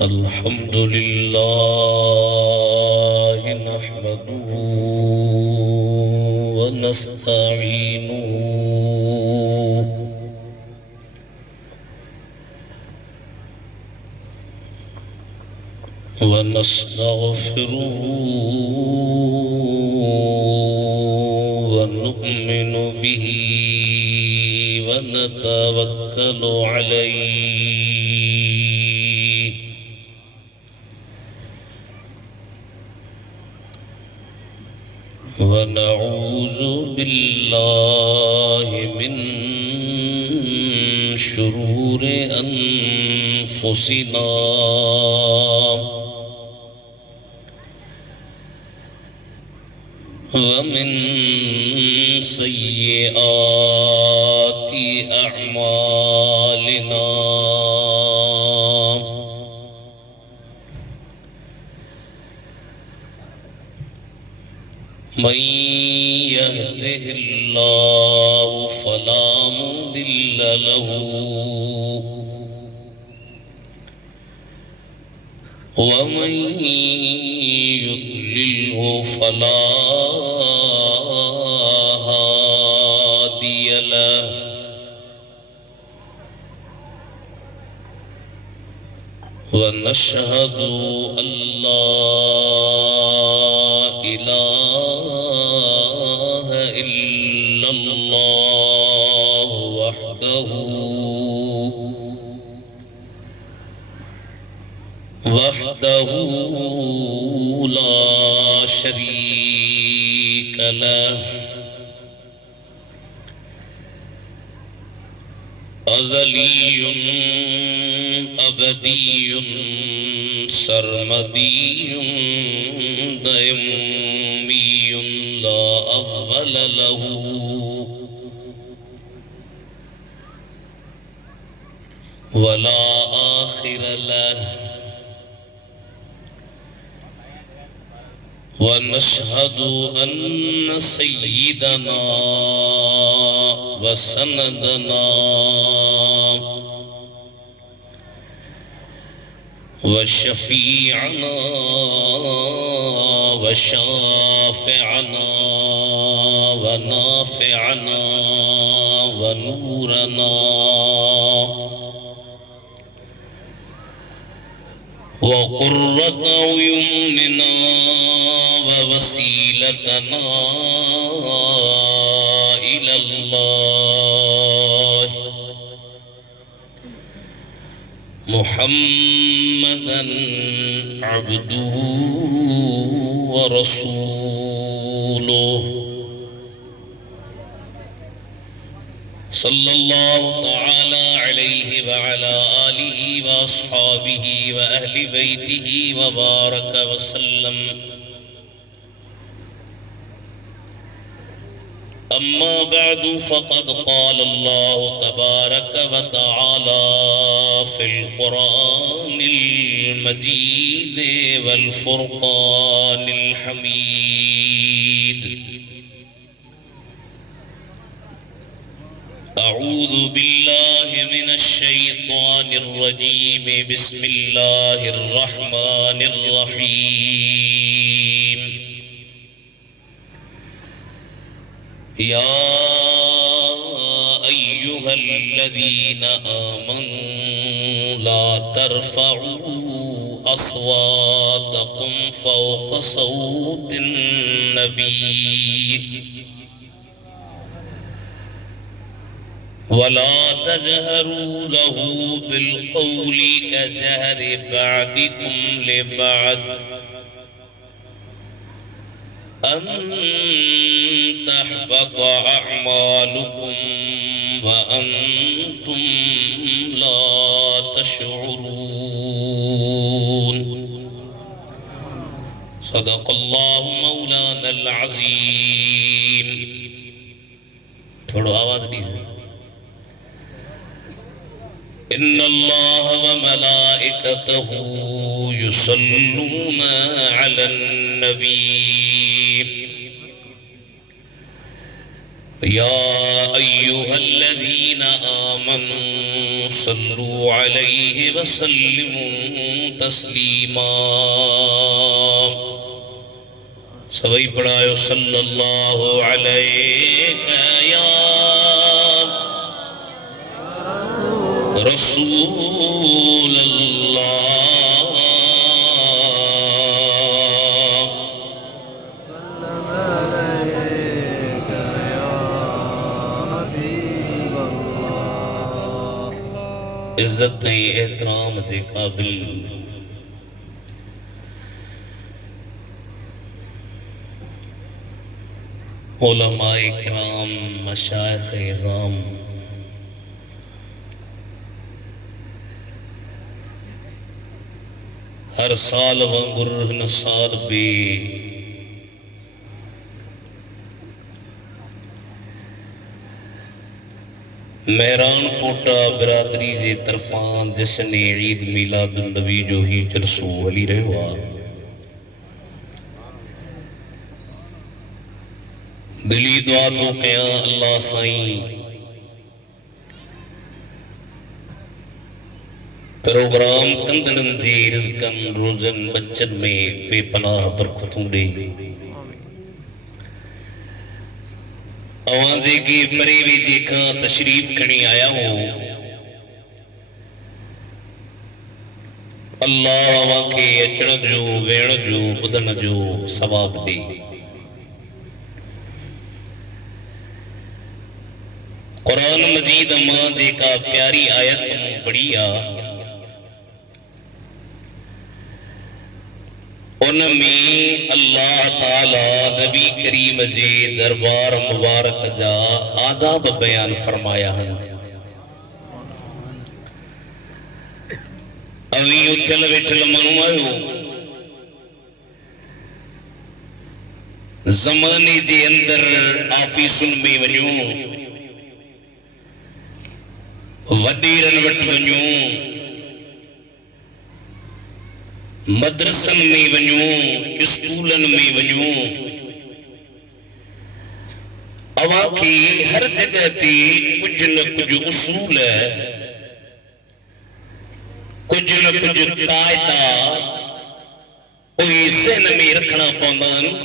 الحمد لله نحمده ونستعينه ونستغفره ونؤمن به ونتوكل عليه ونعوذ بالله من شرور أنفسنا ومن سيئات أعمالنا من يهده الله فلا مضل له ومن يضلله فلا هادي له ونشهد أن لا إله إلا الله وحده لا شريك له أزلي أبدي سرمدي دائمي لا أول له ولا آخر له ونشهد أن سيدنا وسندنا وشفيعنا وشافعنا ونافعنا ونورنا وقرة عيوننا ووسيلتنا إلى الله محمدًا عبده ورسوله صلى الله تعالى عليه وعلى آله وأصحابه وأهل بيته وبارك وسلم. أما بعد فقد قال الله تبارك وتعالى في القرآن المجيد والفرقان الحميد: أعوذ بالله من الشيطان الرجيم. بسم الله الرحمن الرحيم. يا أيها الذين آمنوا لا ترفعوا أصواتكم فوق صوت النبي ولا تجهروا له بالقول كجهر بعضكم لبعض أن تحبط أعمالكم وأنتم لا تشعرون. صدق الله مولانا العظيم. تھوڑا آواز دیجیے. إن الله وملائكته يصلون على النبي يا أيها الذين آمنوا صلوا عليه وسلموا تسلیما سبھی پڑھائے صلی اللہ علیہ یا رسول اللہ عزت احترام کے قابل علماء کرام مشائخ عظام ہر سال وانگر ہن سال بھی مہران کوٹا برادری جے طرفان جشن عید میلاد النبی جو ہی جلسو علی رہوا دلی دعا تو کیا اللہ سائیں پروگرام کندن جی رزقن روزن بچن میں بے پناہ برکتوں دے آوازے کی پریوی جی کا تشریف کھنی آیا ہوں اللہ آوان کے اچڑ جو ویڑ جو بدن جو ثواب دے قرآن مجید ماں جے کا پیاری آیت بڑھیا ان میں اللہ تعالیٰ نبی کریم جے دربار مبارک جا آداب بیان فرمایا ہن اویں اچھل ویٹھل منو آئیو زمانے جے اندر آفیسن میں ونیوں وڈیرن وٹ ونیوں مدرسن میں ونیوں اسکولن میں ونیوں اواں کی ہر جگہ تی کچھ نہ کچھ اصول ہے کچھ نہ کچھ قاعدہ کوئی ذہن میں رکھنا پوندان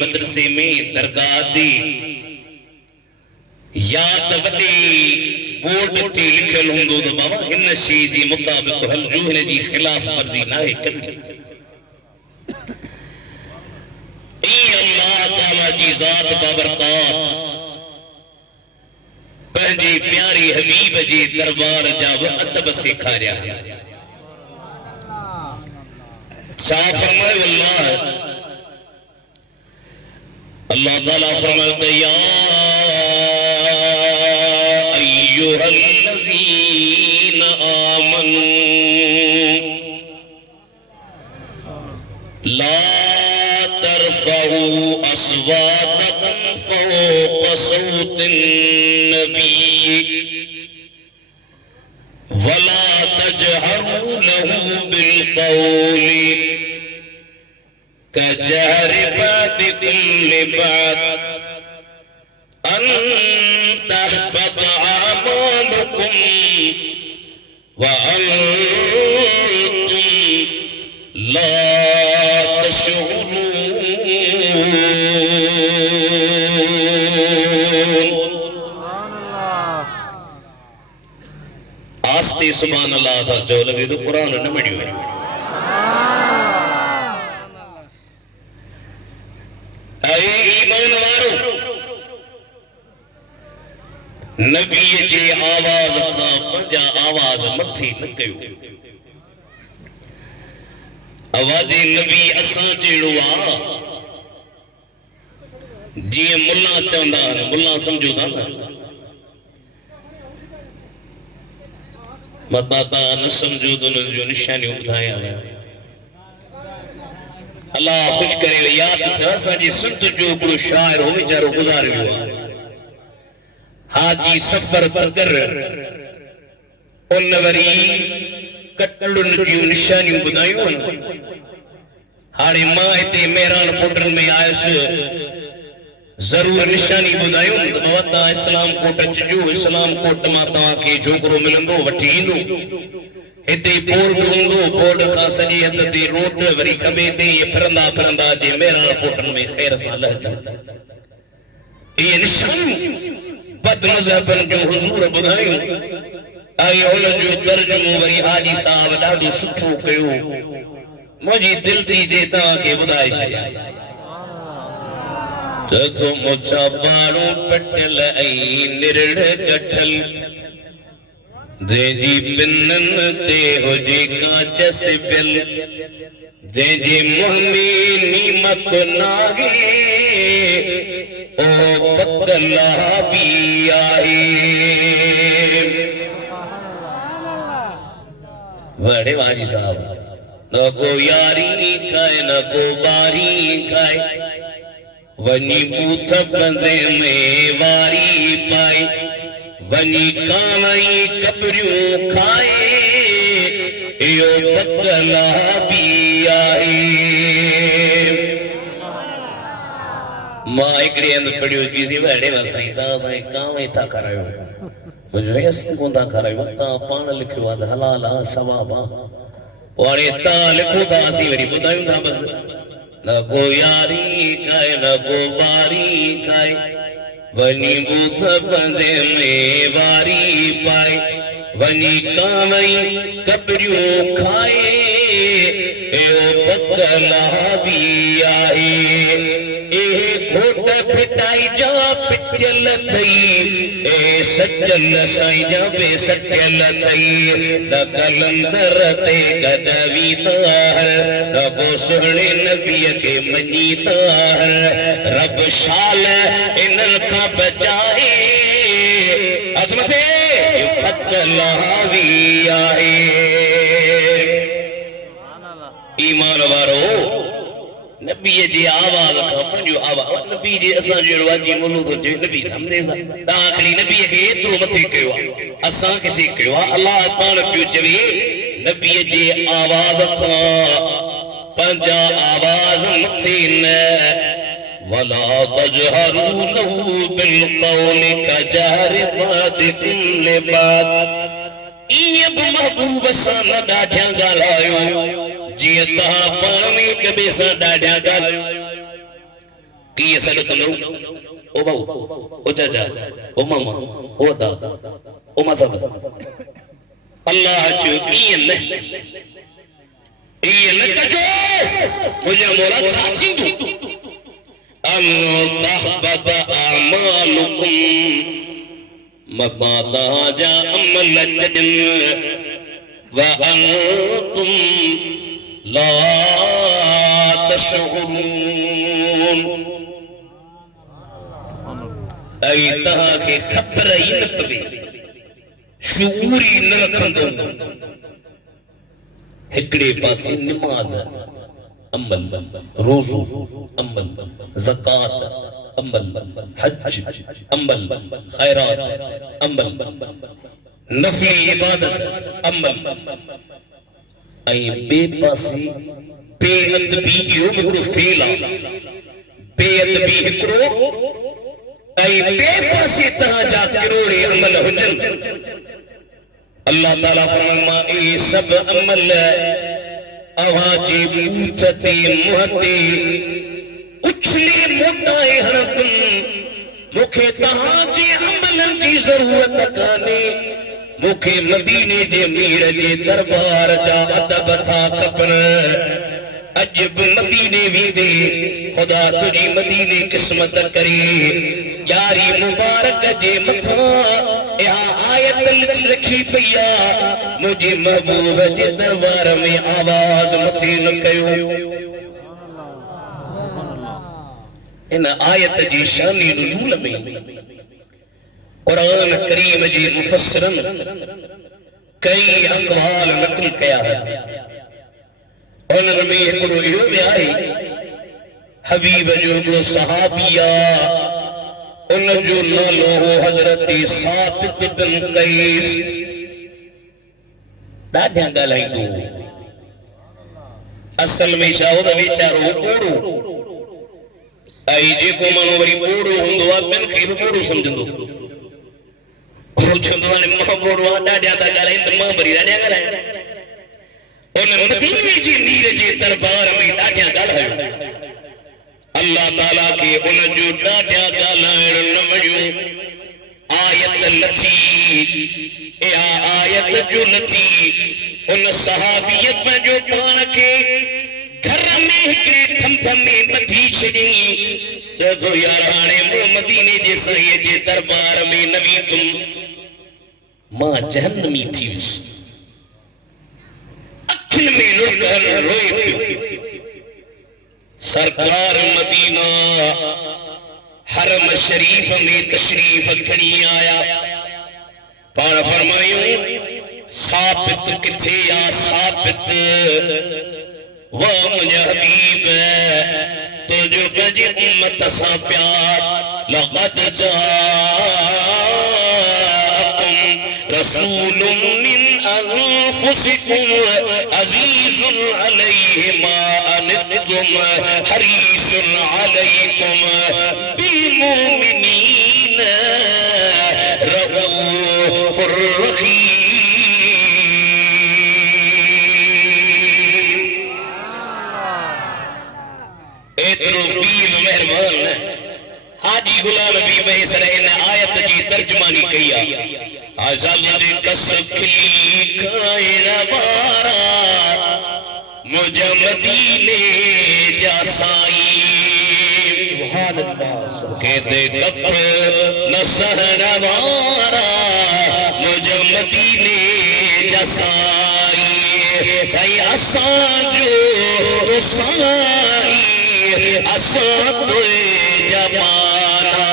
مدرسے میں درگاہ دی یا وڈی بورڈ تے لکھل ہوندو تو بابا ہن شی جی مطابق حل جو ہن جی خلاف ورزی نہ ہے کرنی ای اللہ تعالی جی ذات کا برکات پنجی پیاری حبیب جی دربار جا ادب سکھاریا چھا فرمائے اللہ تعالی فرمائے یا أيها الذين آمنوا لا ترفعوا أصواتكم فوق صوت النبي ولا تجهروا له بالقول كجهر بعضكم لبعض أن تحبط أعمالكم وأنتم لا تشعرون آستے سبحان اللہ تھا جو لگے تو قرآن نہ بڑی ہوئی اے ایمان وارو نبی جے آواز کا پنجا آواز متھی لگیو آواز نبی اساں جیڑو آ جی ملا چاندہ ملا سمجھو دا مطاتا نہ سمجھو دا جو نشانی ابھایا گیا اللہ خوش کرے یاد تھا اساں جی سنت جو بڑو شاعر ہوئے جارو گزار گیا حاجی سفر تکر انوری کٹڑن جو نشانی بدائیوں ہارے ماں تے میران پوٹرن میں آئیس ضرور نشانی بدایوں مودا اسلام کوٹ جو اسلام کوٹ ماتا کے جھوکرو ملندو وٹھینو ہتے پورٹ ہوندو پورٹ خاص جی ہتے روٹ وری کھبے تے یہ پھرندا پھرندا جے میرا پورٹن میں خیر سان لہجو یہ نشان بد مذہبن جو حضور بدایوں آئی اول جو ترجمو وری حاجی صاحب ڈاڈو سچو کیو مجھے دل تھی جیتا کہ بدائی چاہیے تو مجھا بارو پٹل ای نرڑ گٹھل دے جی پنن تے ہو جی کانچس بل دے جی مہمی نیمت ناگے او پتلا بھی آئے بڑے واجی صاحب نہ کو یاری کھائے نہ کو باری کھائے ونی بوتھ بندے میں واری پائی ونی کامائی کبریوں کھائے ایو پتلا بھی آئے ماں اکڑی اندر پڑیو کسی بڑے وسائیں سائیں کامائی تھا کرائیو مجھے ریسی کوندا کرائیو وقتا پان لکھو آدھ حلالا سوابا وارے تا لکھو تا اسی وری بدایوں تھا بس نہ کو یاری کھائے نہ کو باری کھائے ونی بوتھ بندے میں واری پائے ونی کامائی کبریوں کھائے ایو پتلا بھی آئے اے گھوٹ پھٹائی جا پٹل تھئی اے سچل سائی جا بے سچل تھئی نہ کلندر تے گدوی تاہر رب سہنے نبی کے منی تاہر رب شال انن کا بچائے عظمتے پتلا بھی آئے ایمان وارو نبی جی آواز کھا جو آواز نبی جی اساں جو رواجی ملو تو جو نبی ہم دے سا تا آخری نبی کے اترو متھی کیوا اساں کے تھی کیوا اللہ پان پیو چوی نبی جی آواز کھا پنجا آواز متھی نہ وَلَا تَجْهَرُوا لَهُ بِالْقَوْلِ كَجَهْرِ بَعْضِكُمْ لِبَعْضٍ ایب محبوب سان ڈاڈھیاں گالایو جیتا پامی کبھی سان ڈاڈھیاں گالایو کی یہ سڑ سمرو او باو او چاچا او ماما او دا او مذہب اللہ چو این کجو مجھے مولا چھاچی دو ام تحبت اعمالکم مبادا جا عمل جدن وانتم لا تشعرون اے تہا کے خبر ہی نتوی شعوری نرکھن دو ہکڑے پاسی نماز عمل روزو عمل زکاة عمل حج عمل خیرات عمل نفلی عبادت عمل اے بے پاسی بے ادبی ہکڑو فیلا بے ادبی ہکڑو اے بے پاسی تہا جا کروڑی عمل حجن اللہ تعالیٰ فرما اے سب عمل آواجی بوچھتے مہتے اچھلی موٹائے ہرکن مکھے تہاں جے عملن جی ضرورت کانے مکھے مدینے جے میر جے دربار جا عدب تھا کپر عجب مدینے بھی دے خدا تجھی مدینے قسمت کری یاری مبارک جے متھا یہاں آیت لچ رکھی پیا مجھے محبوب جے دربار میں آواز متھی نکیو ان آیت جی شانی نزول میں قرآن کریم جی مفسرن کئی اقوال نقل کیا ہے انہوں میں اکڑو ایو میں آئی حبیب جو اکڑو صحابیہ انہوں جو نالو حضرت ثابت بن قیس ڈاڈیاں گالائی دو اصل میں شاہد بیچارو اوڑو آئی جے کو مانو وری بوڑو ہندو آپ میں کئی بوڑو سمجھندو چھندو آنے ماں بوڑو آتا ڈیا تا کالا اند ماں بری ڈیا کالا ان مدینے جی میر جی دربار میں ڈیا کالا اللہ تعالیٰ کے ان جو ڈیا کالا نمڑیوں آیت لچی یا آیت جو لچی ان صحابیت میں جو پان کے گھر میں ہکڑے تھم تھم میں بدھی چھڑی جو یارانے مدینے جیسا یہ جے دربار میں نبی تم ماں جہنمی تھی اس اکھن میں لڑکر روئے پیو سرکار مدینہ حرم شریف میں تشریف کھڑی آیا پارا فرمائیوں ثابت کتھے یا ثابت وہ مجھے حبیب تو جو کجی امت سا پیار لقد جاءکم رسول من انفسکم عزیز علیہ ما انتم حریص علیکم بالمؤمنین رؤوف الرحیم حاجی غلام نبی بحثر ان آیت جی ترجمانی کیا آزاد کس کھلی کائن بارا مجھے مدینے جاسائی سبحان اللہ کہتے کپ نسہن بارا مجھے مدینے جاسائی چاہی اسان جو رسائی اسان دوئے جبانا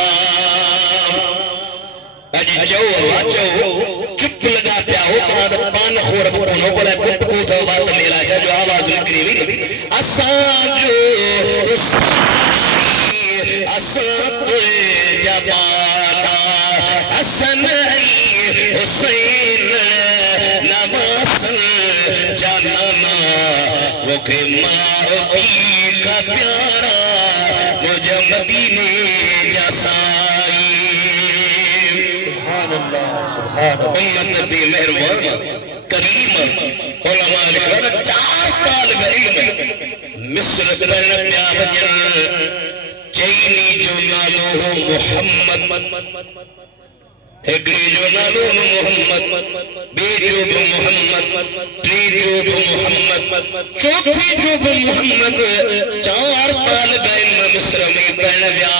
اجی جو واچو چپ لگا پیا ہوتا پان خور بکنو بڑا کٹ کو تھا بات میرا شاہ جو آواز نکری بھی اسان جو رسائی اسان دوئے جبانا حسن حسین نواسن جانانا وہ کہ ماں کا پیارا مجھے مدینے جاسائی سبحان اللہ سبحان اللہ امت دی مہربان کریم علماء لکھوانا 4 طالب علم مصر پر پیا بجن چینی جو نالو محمد ایکڑی جو نالو محمد بیجو بو محمد تریجو بو محمد چوتھی جو بو محمد 4 طالب علم مصر میں پڑھ بیا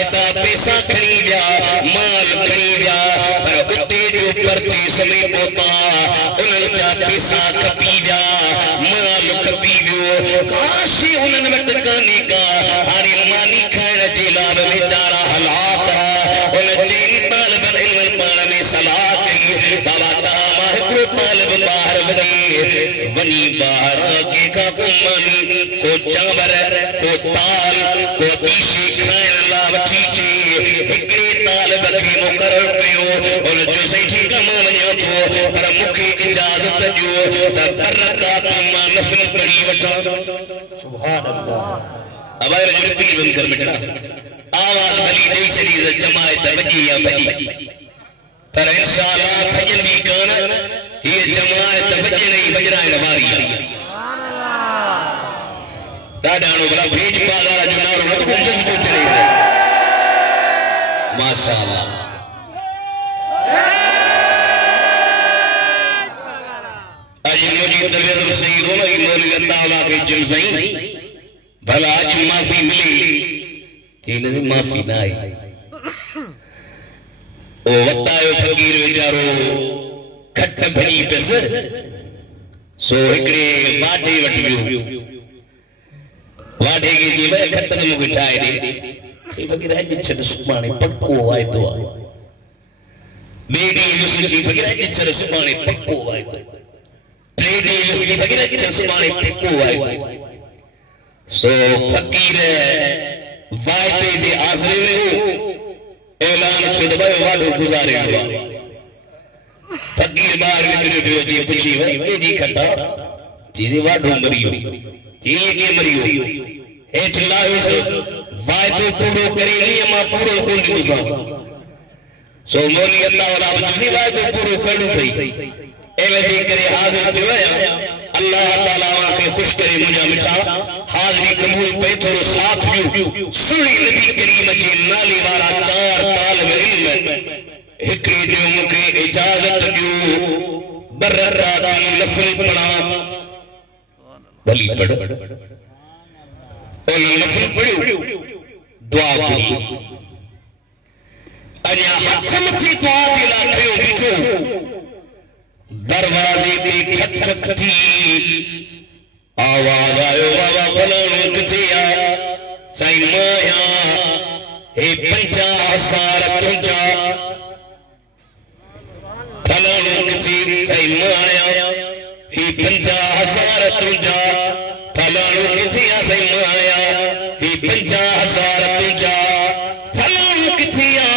اتا پیسہ کھڑی بیا مال کھڑی بیا پر اتے جو پرتی سمیں پوتا انہوں جا پیسہ کپی بیا مال کپی بیو کاشی انہوں نے ٹکانے کا ہاری مانی کھائن جلاب بیچارہ حلاق انہوں چین طالب علم پانا میں صلاح کی بابا داما ہے طالب باہر ونی باہر آگے کا کمانی کو چامر کو تال کو دیشی کھائن اللہ بچی چی ہکڑی طالب کی مقرر پیو اور جو سیٹھی کا مانیا تو پر مکھی اجازت جو تبرکات ماں نفل پڑی وٹا سبحان اللہ اب آئے رجل پیر بن کر بٹھنا آواز بلی دئی شریز جماعت بجی یا بجی پر انشاءاللہ بھجن دی کانا یہ جماعت بجی نہیں بجرائے نباری داڑانو بلا بھیج پاگارا جو نارو رکھ کن جس پوچھ نہیں دے ماشاءاللہ آجی مجید طبیعت سید ہوئی مولی اللہ کے جمزائیں بھلا آج معافی ملی چیلے سے معافی نہ آئی او وقتایو فقیر ویچارو کھٹ بھنی پیس سو ہکڑے واڈے وٹیو واڈے کی جی بھائی کھٹ دمو گٹھائے دے سی فقیر ہے جچھن سپانے پکو آئے دعا بیڈی یوسف جی فقیر ہے جچھن سپانے پکو آئے دعا ٹریڈی یوسف جی فقیر ہے جچھن سپانے پکو آئے دعا سو فقیر وائدے جے آسرے میں ہو اعلان چھو دبائے وادو گزارے ہوا فقیر باہر نکلے بھی ہو جی پچھی ہوئی جی کھٹا چیزیں وادو مریو جی یہ کے مریو ایٹ اللہ سے وائدو پورو کرے ہی اما پورو کنڈی دوسا سو مولی اللہ والا بجوزی وائدو پورو کنڈو تھی اے وجہ کرے حاضر چویا اللہ تعالیٰ آنکھیں خوش کرے مجھا مٹھا حاضری قبول پہ تھوڑو ساتھ جو سنی نبی کریم جی نالی والا 4 طالب علم ہکری دیو مکے اجازت دیو برکات نفل پڑھا بھلی پڑھ انہوں نفل پڑھو دعا پڑھی انیا حتم تھی دعا دلا کھیو بیٹھو دروازے پہ ٹھک ٹھک تھی آواز آئے بابا فلانوں کچھیا سائن مایا اے 50,000 تنجا فلانوں کچھی سائن مایا اے 50,000 تنجا فلانوں کچھیا سائن مایا اے 50,000 تنجا فلانوں کچھیا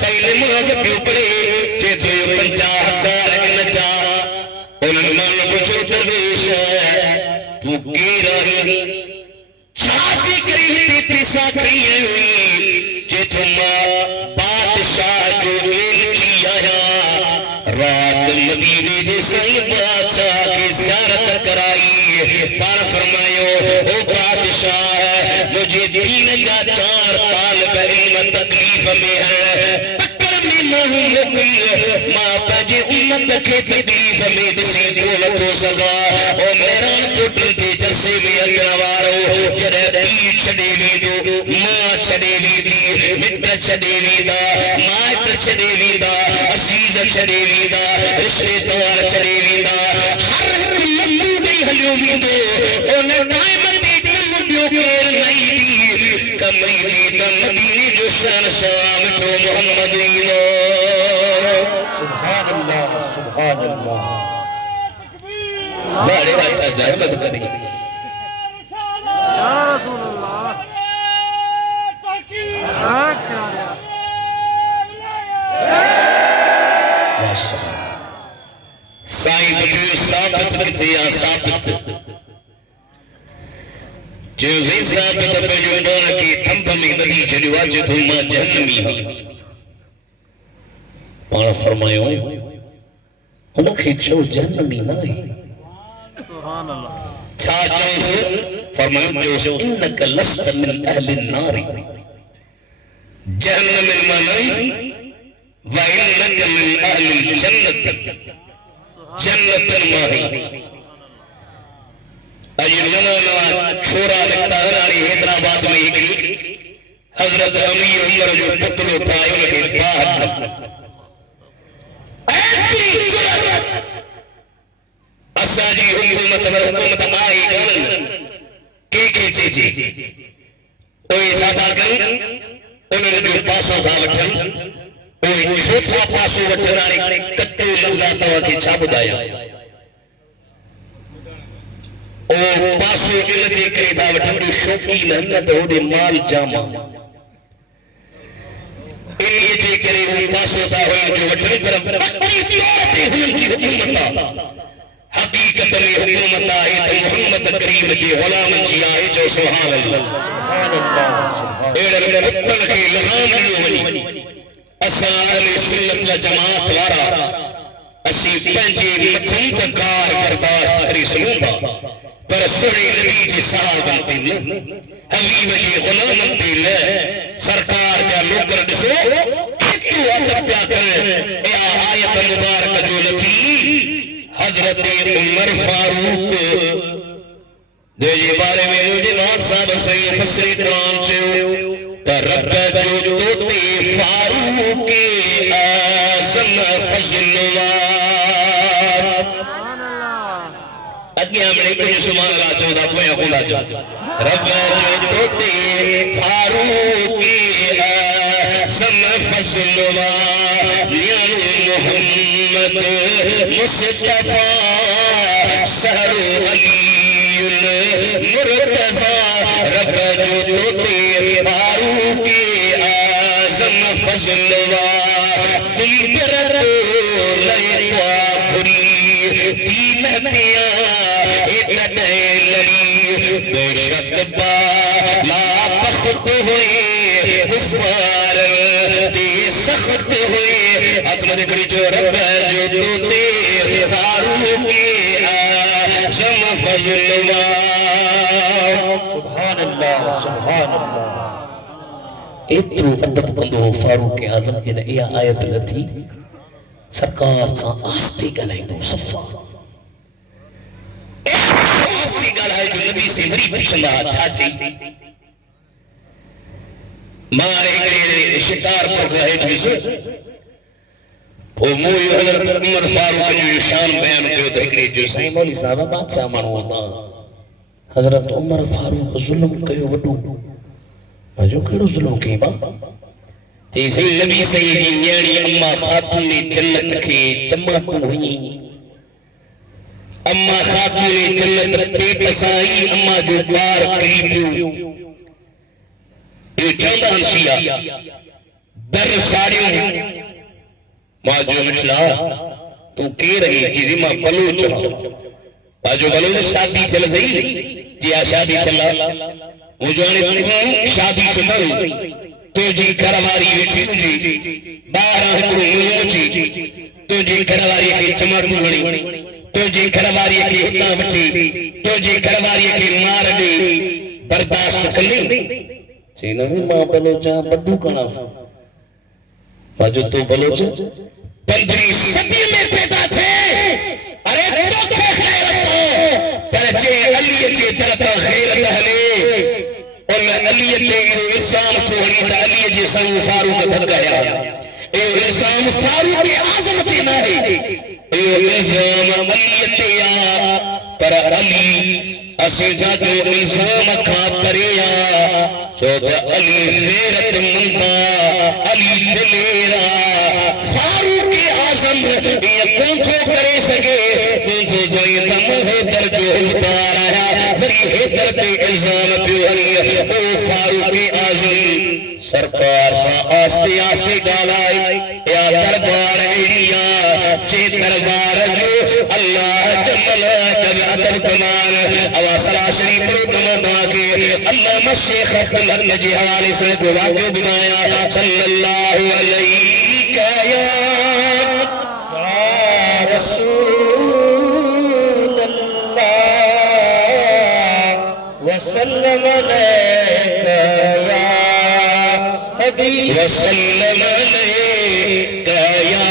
سائن مایا سے پیو پڑے کہ تو یہ 50,000 انجا انہوں نے پوچھو درویش تو کی رہی چاچی کری تیتی ساکری ہوئی کہ تم بادشاہ جو ایل کی آیا رات مدینے جیسے بادشاہ کی زیارت کرائی پار فرمائیو او بادشاہ مجھے 3 جا 4 طالب علم تکلیف میں ہے ماں پاجے امت کے تکلیف میں دسی دولت ہو سکا او میران کو ڈلتے جلسے میں اگروارو جرے پیر چھڑے لی دو ماں چھڑے لی دی مٹر چھڑے لی دا مائتر چھڑے لی دا عزیز چھڑے لی دا رشتے دوار چھڑے لی دا ہر لمبو بھی حلیو بھی دو انہیں نائمتی کم بیو کیر نہیں دی کمی دی دا مدینی جو شان شام تو محمد ایدو سبحان اللہ سبحان اللہ بڑے بچہ جائے مد کریں یا رسول اللہ سائیں بجو ثابت کتیا ثابت جو زی ثابت بجو بار کی تھمپ میں بدی چلیو آج تو ماں جہنمی ہاں اور فرمائیو انہوں کی جو جہنمی نہ ہے سبحان اللہ چھا جو سے فرمائیو جو انکا لست من اہل الناری جہنم المانائی وَإِنَّكَ مِنْ أَهْلِ الْجَنَّةِ جنت الماہی اجر لنانا چھوڑا لکتا ہناری حیدرآباد میں اکڑی حضرت امیر عمر جو پتلو پائے ان کے باہر ایتی جرد اساجی حکومت و حکومت آئی گرن کے چیچے اوہی ساتھا کر انہوں نے جو پاسوں تھا وٹھن اوہی چھوٹا پاسوں وٹھناری کتو لفظات ہوا کی چھاپ دایا او پاسوں علجے کرے دا وٹھن جو شوکی لہنت ہو دے مال جاما انہی جے کرے وہ پاسوں تھا ہوئی جو وٹھن طرف پکی طورتے ہم جی حکومتا حقیقت میں حکومت آئے تو محمد کریم جی غلام جی آئے جو سبحان اللہ سبحان اللہ سبحان ایڈر پتن کے لغام لیو بنی اسا اہل سنت و جماعت وارا اسی پنجی متن تکار برداشت کری سنوبا پر سوڑی نبی جی صحابہ تیلے حبیب جی غلام تیلے سرکار جا لوکر دسو کتو عدب پیا کرے اے آیت مبارک جو لکھی حضرت عمر فاروق دے جی بارے میں مجھے نوت صاحب صحیح فسری قرآن چھو ترک جو توتی فاروق آزم فضلوار ادنی ہمیں کچھ سمان اللہ چودہ کوئی اخولا چودہ رب جو توتی فاروق آزم فضلوار نیان محمد مصطفیٰ سہر علی مرتضی رب جو توتی فاروق آزم فضلوار تم پر تو لیتوا بھری دین پیا اتنے لڑی بے شک با لا پخت سخت ہوئے کفار تے سخت ہوئے اتمد کری جو رب جو تو تے فاروق اعظم فضل سبحان اللہ سبحان اللہ اترو ادب کندو فاروق اعظم ان ایا آیت لتھی سرکار سا آستی گلائیں دو صفا آستی گلائیں جو نبی سے مری پچھلا چھاچی مارے گرے شکار پر گلائیں جیسے وہ موئی حضرت عمر فاروق جو شان بیان کیوں دھکڑے جو سائیں مولی صاحبہ بادشاہ منو ہوتا حضرت عمر فاروق ظلم کیوں بڑو جو کیڑو ظلم کی با جیسے نبی سیدی نیانی اما خاتون جنت کے جمعتو ہوئی اما خاتون جنت پیٹ سائی اما جو بار قریبیو یہ چاندان شیعہ در ساڑیوں ماں جو مٹلا تو کی رہی چیزی ماں بلوچ ماں جو بلوچ شادی چل گئی جی شادی چلا وہ جو شادی شدہ تو جی کرواری ویچی جی 12 کرو جی تو جی کرواری کے چمڑ بڑی تو جی کرواری کے ہتا بچی تو جی کرواری کے مار دی برداشت کلی چینہ سے ماں بلوچا بدو کنا سا ماں جو تو بلوچ 15 صدی میں پیدا تھے ارے تو کے خیرت تو پہچے علی چے ترتا خیرت اہلے اور علی تے انسان چھوڑی تا علی جی سن فاروق دھکایا اے انسان فاروق اعظم تے نہ ہے اے نظام علی تے پر علی اسیزا جو انسان کھا پریا چوتا علی غیرت منتا علی دلیرا فاروق اعظم یہ کون تو کرے سکے کون تو زیدہ مہے در جو اتار آیا بری حیدر پہ الزام پیو علی او فاروق اعظم سرکار سا آستے آستے گالائی یا دربار ایڈیا چے دربار جو اللہ جمل کب عدب کمان او صلاح شریف رو کمانا کے اللہ الشیخ عبداللہ نجی حوالی سے واقع بنایا صلی اللہ علیہ یا رسول اللہ وسلم علیکہ یا حبیب وسلم علیکہ یا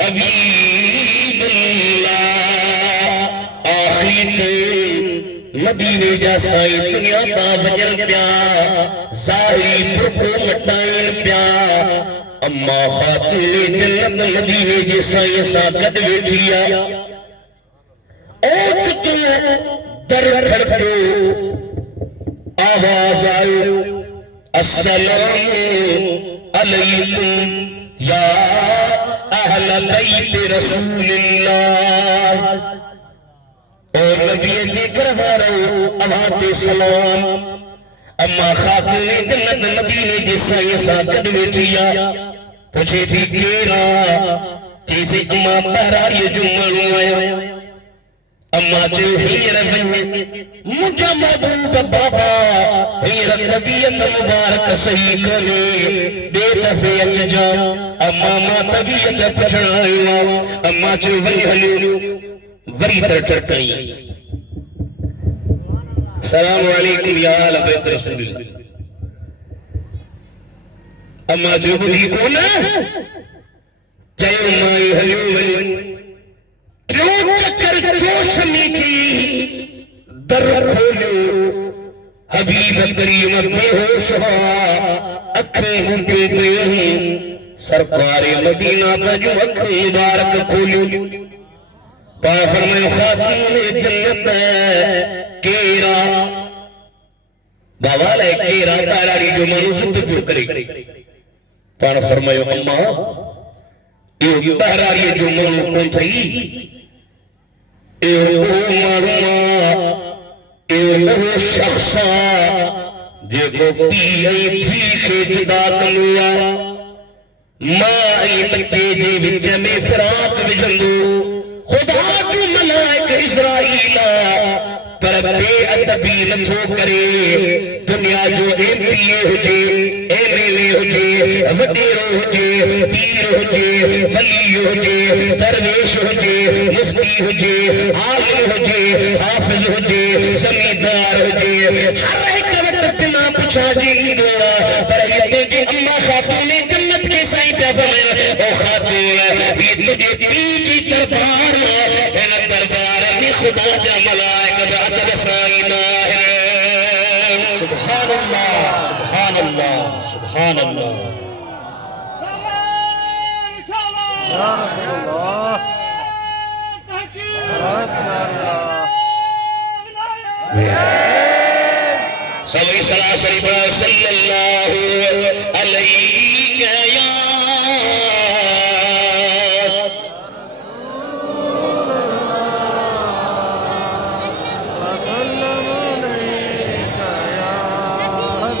حبیب اللہ آخری مدینے جا سائی دنیا تا بجل پیا ظاہری پرکو مٹائن پیا اما خاتون جنت مدینے جی سائی ساکت بیٹھیا اوچ تو در کھڑکو آواز آئے السلام علیکم یا اہل بیت رسول اللہ اور نبی جی کربارو آباد سلام اما خاتون جنت مدینے جیسا یہ ساکت بیٹھیا پوچھے تھی کیرا جیسے اما پہراری جمعہ آیا اما جو ہیر بنی مجھا محبوب بابا ہیر طبیعت مبارک صحیح کرے بے دفع اچ جا اما ماں طبیعت پچھڑا آئیوا اما جو وری حلیو وری تر کئی السلام علیکم یا آل بیت رسول اللہ اما جو بدھی کونا جائے مائی حلیو وری جو چکر جو سمیتی در کھولو حبیب کریم بے ہوش ہوا اکھیں ہوتے گئے سرکار مدینہ پر جو اکھیں مبارک کھولو پایا فرمائے خاتون جنت کیرا بابا لے کیرا تاراری جو منو جت جو کرے پایا فرمائے اما یہ بہراری جو منو کون تھی اے مرما اے شخصا جے کو پی ای بھی کے جدا کنیا ماں ای بچے جے وچ میں فراق وجندو خدا جو ملائک اسرائیلہ پر بے ادبی نتھو کرے دنیا جو ایم پی اے ہوجے ایم ایل اے ہوجے وڈیرو ہوجے پیر ہوجے ولی ہوجے درویش ہوجے مفتی ہوجے عالم ہوجے حافظ ہوجے زمیندار ہوجے ہر ایک وقت نہ پوچھا جی دعا پر یہ تجھے اماں خاتون جنت کے سائیں پہ فرمایا او خاتون یہ تجھے پیچھی دربار ہے ان دربار میں خدا جا ملائکہ ادب سائیں ہے سبحان اللہ سبحان اللہ سبحان اللہ یا رسول اللہ صلی اللہ علیہ یا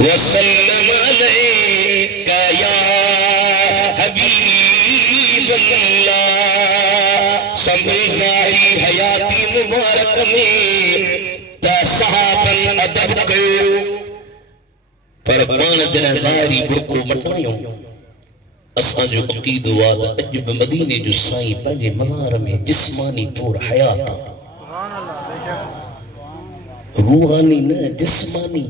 وسلم علیک یا حبیب اللہ سنبھل ظاہری حیاتی مبارک میں تا صحابن ادب کیو پر پان جنہ ظاہری برکو مٹائیوں اساں جو عقید واد عجب مدینے جو سائیں پنجے مزار میں جسمانی طور حیاتا سبحان اللہ بے شک روحانی نہ جسمانی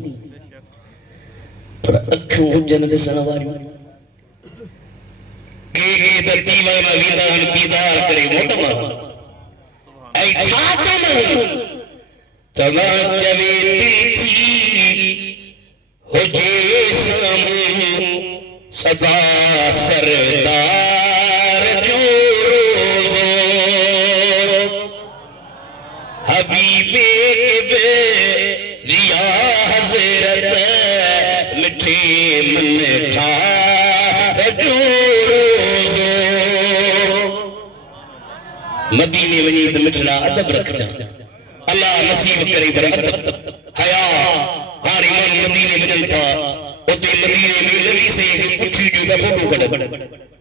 پر اکھوں حجن رسن واریوں کہ دیوانا ویدان دیدار کرے موٹما اے چھاچا میں تمام جوے دل تھی ہوجے سامو صدا سردار جو روزو حبیبے کے بے ریا حضرت مٹھے منٹھا جو روزو مدینے ونید مٹھنا ادب رکھ جا اللہ نصیب کرے بر ادب حیا ہاری من مدینے ونید تھا اتے مدینے میں لگی سے پچھی جو کا فوٹو کڑ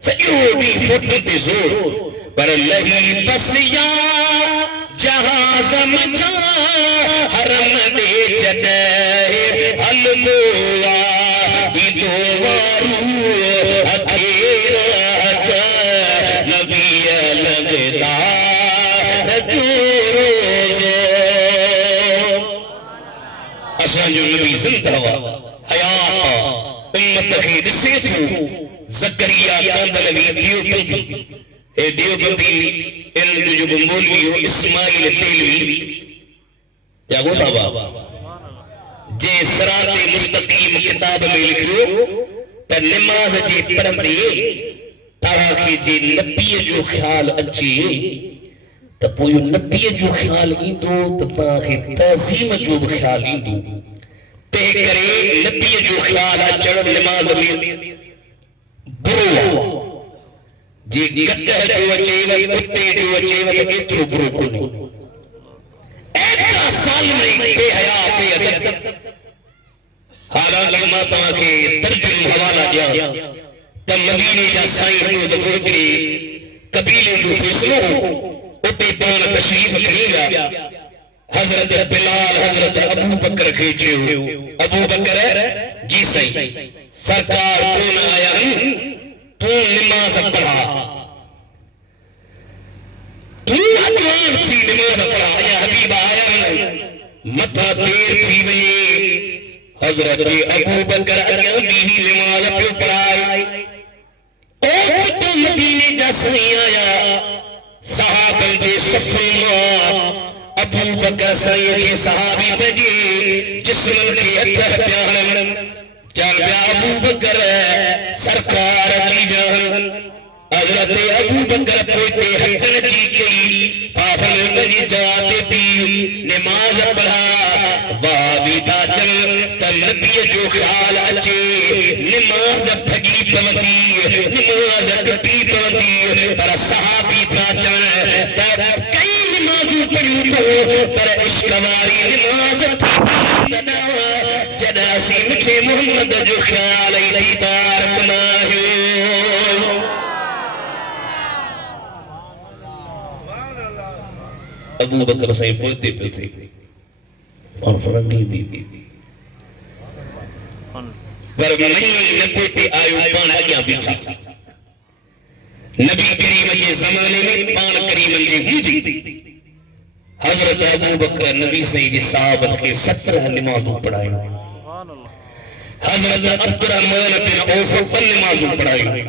سجو دی فوٹو تے زور پر لگی بس یا جہاز مچا حرم دے چڑے حلبوا دوارو اکھیرا جا نبی لگتا رجوروزو اساں جو نبی زندہ ہوا حیات امت کی دسے تو زکریہ کاندلوی دیوبندی اے دیوبندی علم جو بمبولوی ہو اسماعیل تیلوی یا وہ تھا بابا جے سرات مستقیم کتاب میں لکھو تا نماز جے پڑھن دے تاکہ جے نبی جو خیال اچھے تا پویو نبی جو خیال ایندو تا تاکہ تعظیم جو خیال ایندو تے کرے نبی جو خیال اچھڑ نماز میں برو جے گدہ جو اچھے کتے جو اچھے اترو برو کنو ایتا سال میں بے حیاء بے ادب حالانکہ ماتا کے ترجم حوالہ دیا تم مدینے جا سائیں حمود فرقی قبیلے جو فیصلوں اتے پان تشریف کریں گا حضرت بلال حضرت ابو بکر کھیچے ہو ابو بکر جی سائیں سرکار کون آیا ہوں تو نماز پڑھا تو اجوان تھی نماز پڑھا یا حبیب آیا مطا دیر تھی ونی حضرت ابو بکر اگیاں بھی نماز پیو پڑھائی او کتو مدینے جا سائیں آیا صحابن جے صفوں ابو بکر سائیں کے صحابی پجے جسمن کے اتر پیانن جان پہ ابو بکر سرکار جی جان حضرت ابو بکر پوئتے حقن جی گئی پافن پجے جاتے پی نماز پڑھا بابی تاجل تنبی جو خیال اچھے نماز پھگی پوندی نماز کٹی پوندی پر صحابی تاجل کئی نمازوں پڑھی تو پر عشقواری نماز تھا جدا سی مٹھے محمد جو خیال دیدار کناہیو ابو بکر سے پوتے پوتے اور فرنگی بی بی پر منی نہ پوتے آئیو پان اگیا بیٹھا نبی کریم کے زمانے میں پان کریم جی ہوجی حضرت ابو بکر نبی سید صحابت کے 17 نمازوں پڑھائے حضرت عبد الرحمن بن عوف نمازوں پڑھائے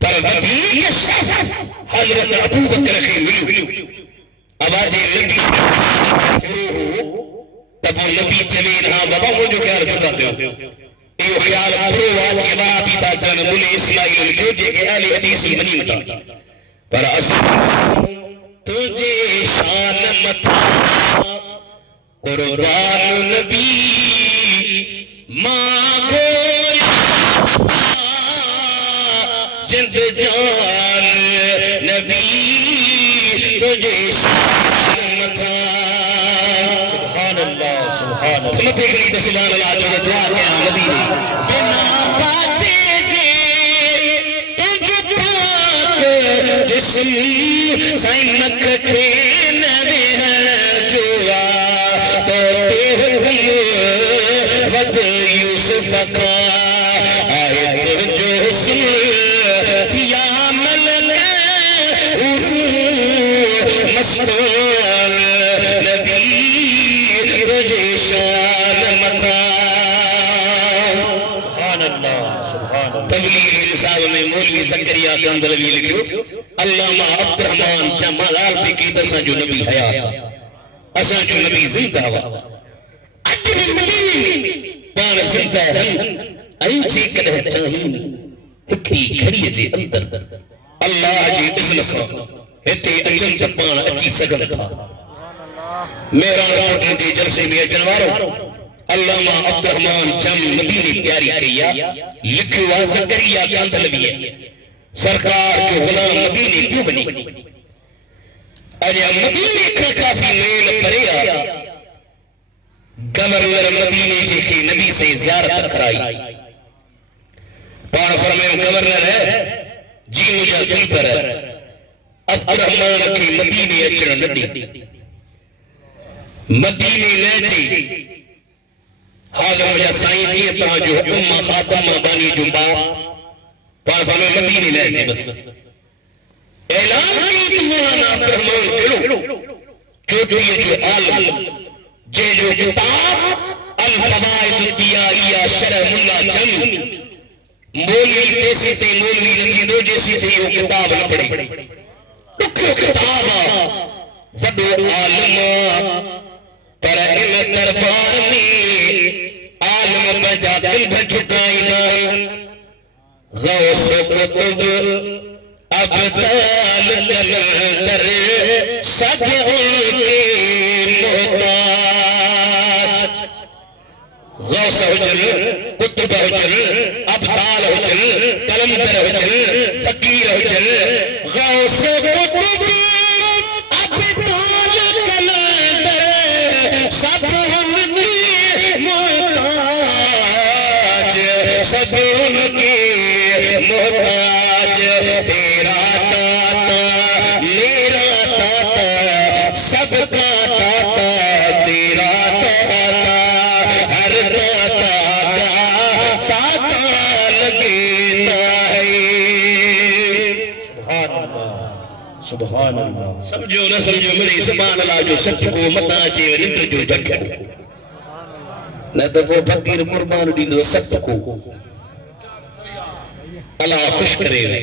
پر ودیق شخص حضرت ابو بکر کے ملو آواز نبی تب وہ نبی چلے رہا بابا وہ جو خیال چکاتے ہو یہ خیال پرو واجی بابی تا جان مل اسماعیل لکھو جے کہ اہل حدیث المنی متا پر اصل تجھے شان متا قربان نبی ماں گویا جند جان نبی تجھے شان متا سبحان اللہ سبحان اللہ سمجھے کہ نہیں تو سبحان اللہ جو دعا کیا مدینے بنا باچے جے تجھ پاک جسم سائن مکھ کھین بہن جوا تو تیہ ود یوسف کا آئے تر جو حسن تیا ملک مستور نبی تجھے شان متا سبحان اللہ سبحان اللہ تبلیغ نصاب میں مولوی زکریا کاندلوی لکھو علامہ عبد الرحمن جمالال پہ کی دسا جو نبی حیات اسا جو نبی زندہ ہوا اجر مدینی میں پان زندہ ہن ایچے کدہ چاہین ہکڑی گھڑی جے اندر اللہ جی اذن سا ہتے اچن جپان اچھی سگن تھا میرا رپورٹر جے جلسے میں جنوارو علامہ عبد الرحمن جم مدینی تیاری کیا لکھوا زکریا کاندلوی ہے سرکار کے غلام مدینی کیوں بنی اجا مدینی کا کافی میل پریا گورنر مدینی جے کی نبی سے زیارت کرائی پان فرمائے گورنر ہے جی مجھے دل پر ہے عبد الرحمن کی مدینی اچھنا نڈی مدینی نیچی حاضر مجھے سائیں جی اتنا جو امہ خاتمہ بانی جو پان فرمائے مدینی نیچی بس اعلان کی مولانا عبد الرحمن کرو جو یہ جو عالم جے جو کتاب الفوائد الدیائیہ شرح ملا جم مولوی پیسے سے مولوی نتیدو جیسی تھی وہ کتاب نہ پڑی دکھو کتابا وڈو عالم پر ان دربار میں عالم بجا دل بھجکائی نا غوث قطب ابدال کلندر سب ان کے محتاج غوث حجر قطب حجر ابدال حجر کلندر حجر فقیر حجر غوث قطب ابدال کلندر سب ان کے محتاج سب ان کے محتاج تیرا داتا میرا داتا سب کا داتا تیرا داتا ہر داتا کا داتا لگیتا ہے سبحان اللہ سبحان اللہ سمجھو نہ سمجھو میری سبحان اللہ جو سچ کو متا چے نند جو جھٹ کو نہ تو وہ فقیر قربان ڈیندو سخت کو اللہ خوش کرے ہوئے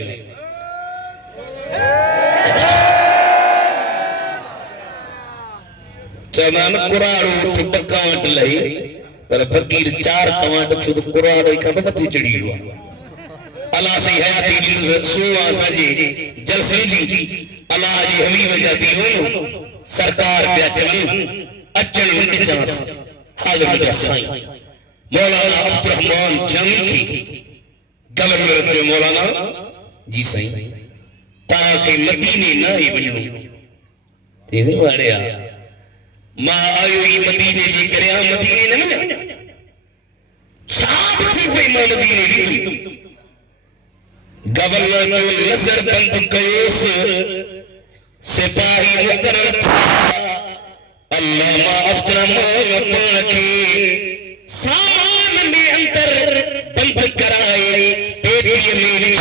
چمان قرآن تو بکاوانٹ لئی پر فقیر 4 کمانٹ چھو تو قرآن ایک بمتی جڑی ہوا اللہ سے حیاتی جن سوا ساجے جلسی جی اللہ جی حبیب جاتی ہوں سرکار پہ اچھن اچھن ہند چانس حاضر مجھا سائیں مولانا عبد الرحمن جمی کی گورنر جو مولانا جی سائیں تاکہ مدینی نہ ہی بنو تیزی بارے آیا ماں آئیو یہ مدینی جی کرے ہاں مدینی نہ ملے چھاپ تھی پہ ماں مدینی بھی گورنر جو نظر بند کیوس سپاہی مقرر تھا علامہ عبدالرحمن پان کے سامان میں اندر بند کرائے پیٹی میں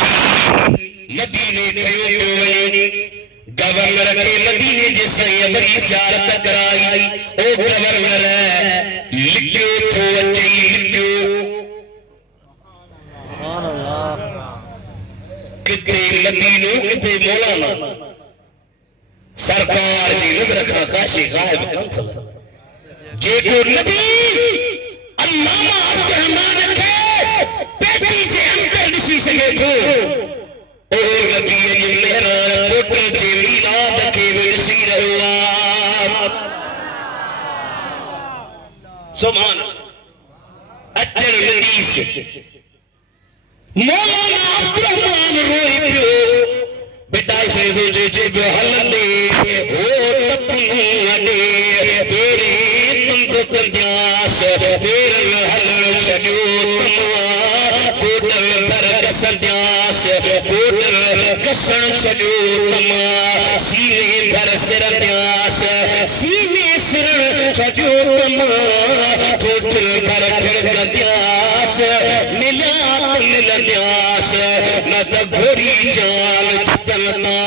مدینے کھیو ونے گورنر کے مدینے جیسے بڑی زیارت کرائی او گورنر لکھو تو اچھی لکھو سبحان اللہ کتے مدینوں کتے مولانا سرکار جی نظر کھا کاشی غائب کنسل جے کو نبی علامہ عبدالرحمن کے پیٹی جے اندر نشی سکے تو اور نبی جی مہران پوٹل جے میلاد کے ونسی رہا سبحان اچھر حدیث مولانا عبدالرحمن روئی پیو بیٹا سے سوچے چھے جو حلندے وہ تپنوڑے پیرے تند کندیاس پیرن حلن شجو تموا کوٹل پر کسندیاس کوٹل کسن شجو تموا سینے پر سرندیاس سینے سرن شجو تموا کوٹل پر ٹھڑکندیاس ملیات ملندیاس نہ تبھوری جان چلنا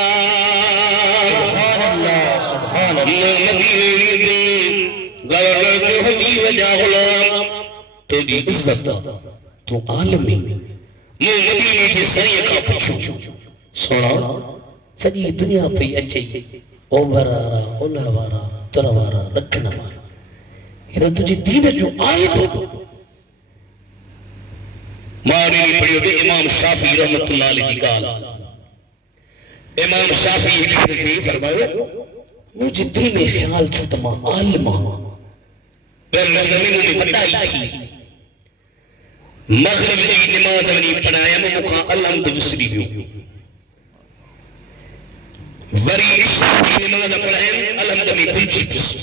سبحان اللہ سبحان اللہ مدینے گورنر کو ہمی وجہ غلام تو دی عزت تو عالمی مدینے جی سائیں کا پچھو سونا سجی دنیا پہ اچھے اوبرارا اولہوارا تروارا رکھنوارا یہ تجھے دین جو عالم مارے نہیں پڑھیو کہ امام شافعی رحمت اللہ علیہ جی قال امام شافعی ایک دفعی فرمائے مجھے دل میں خیال چھوٹا ماں عالم پھر زمینوں میں بڑائی تھی مغرب دی نماز منی پڑھایا میں مکھاں الحمد وسری بیو وری عشاء دی نماز پڑھایا الحمد میں پلچی پس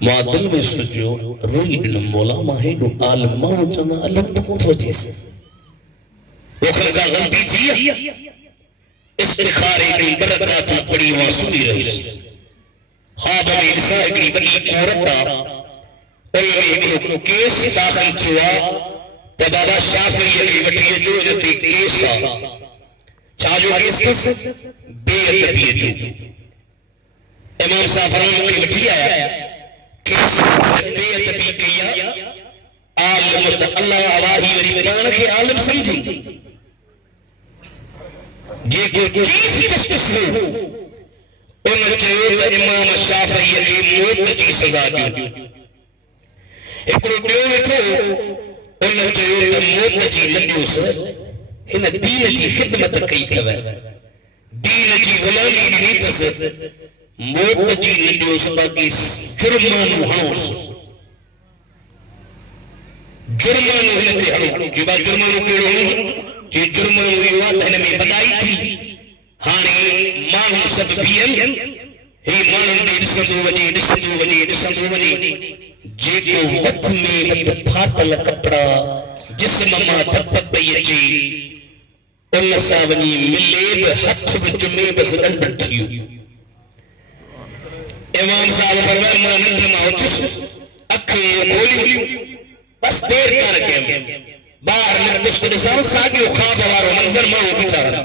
ماں دل میں سوچو روئی دلم مولا ماں ہے نو عالم ماں چاہنا الحمد کون تو وجہ سے وہ خلقہ غلطی تھی استخارے دن برکات پڑی وہاں سنی رہی خواب میں رسائگری بنی قورتا ان میں ایک کیس داخل چھوا تو بابا شافعی کی وٹی جو جاتی کیسا چاہجو کیس کس بے ادبی جو امام صاحب فرمان کی وٹی آیا کیسا بے ادبی کیا عالم اللہ آواہی وری پان کے عالم سمجھی یہ کو چیف جسٹس ہو ان چیوت امام شافعی کی موت جی سزا دی ایک روپیوں میں تھو ان چیوت موت جی لنڈیو سے ان دین جی خدمت کئی کھوے دین جی غلامی نیت سے موت جی لنڈیو سے باقی جرمانو ہنو سے جرمانو ہنتے ہنو جو بات جرمانو کیڑو ہنو جی جرمانو ویوات ہنے میں بدائی تھی ہانے مانو سب بیل ہی مانو نے رسندو ونی جے کو وقت میں وقت پھاتل کپڑا جسم ماں تپت بیچی ان ساونی ملیب ہتھ وچمے بس ننڈر تھیو امام صاحب فرمائے ماں ننڈر ماں ہوتس اکھیں کھولی بس دیر کر کے باہر نردست نسان ساگیو خواب وارو منظر ماں بچارا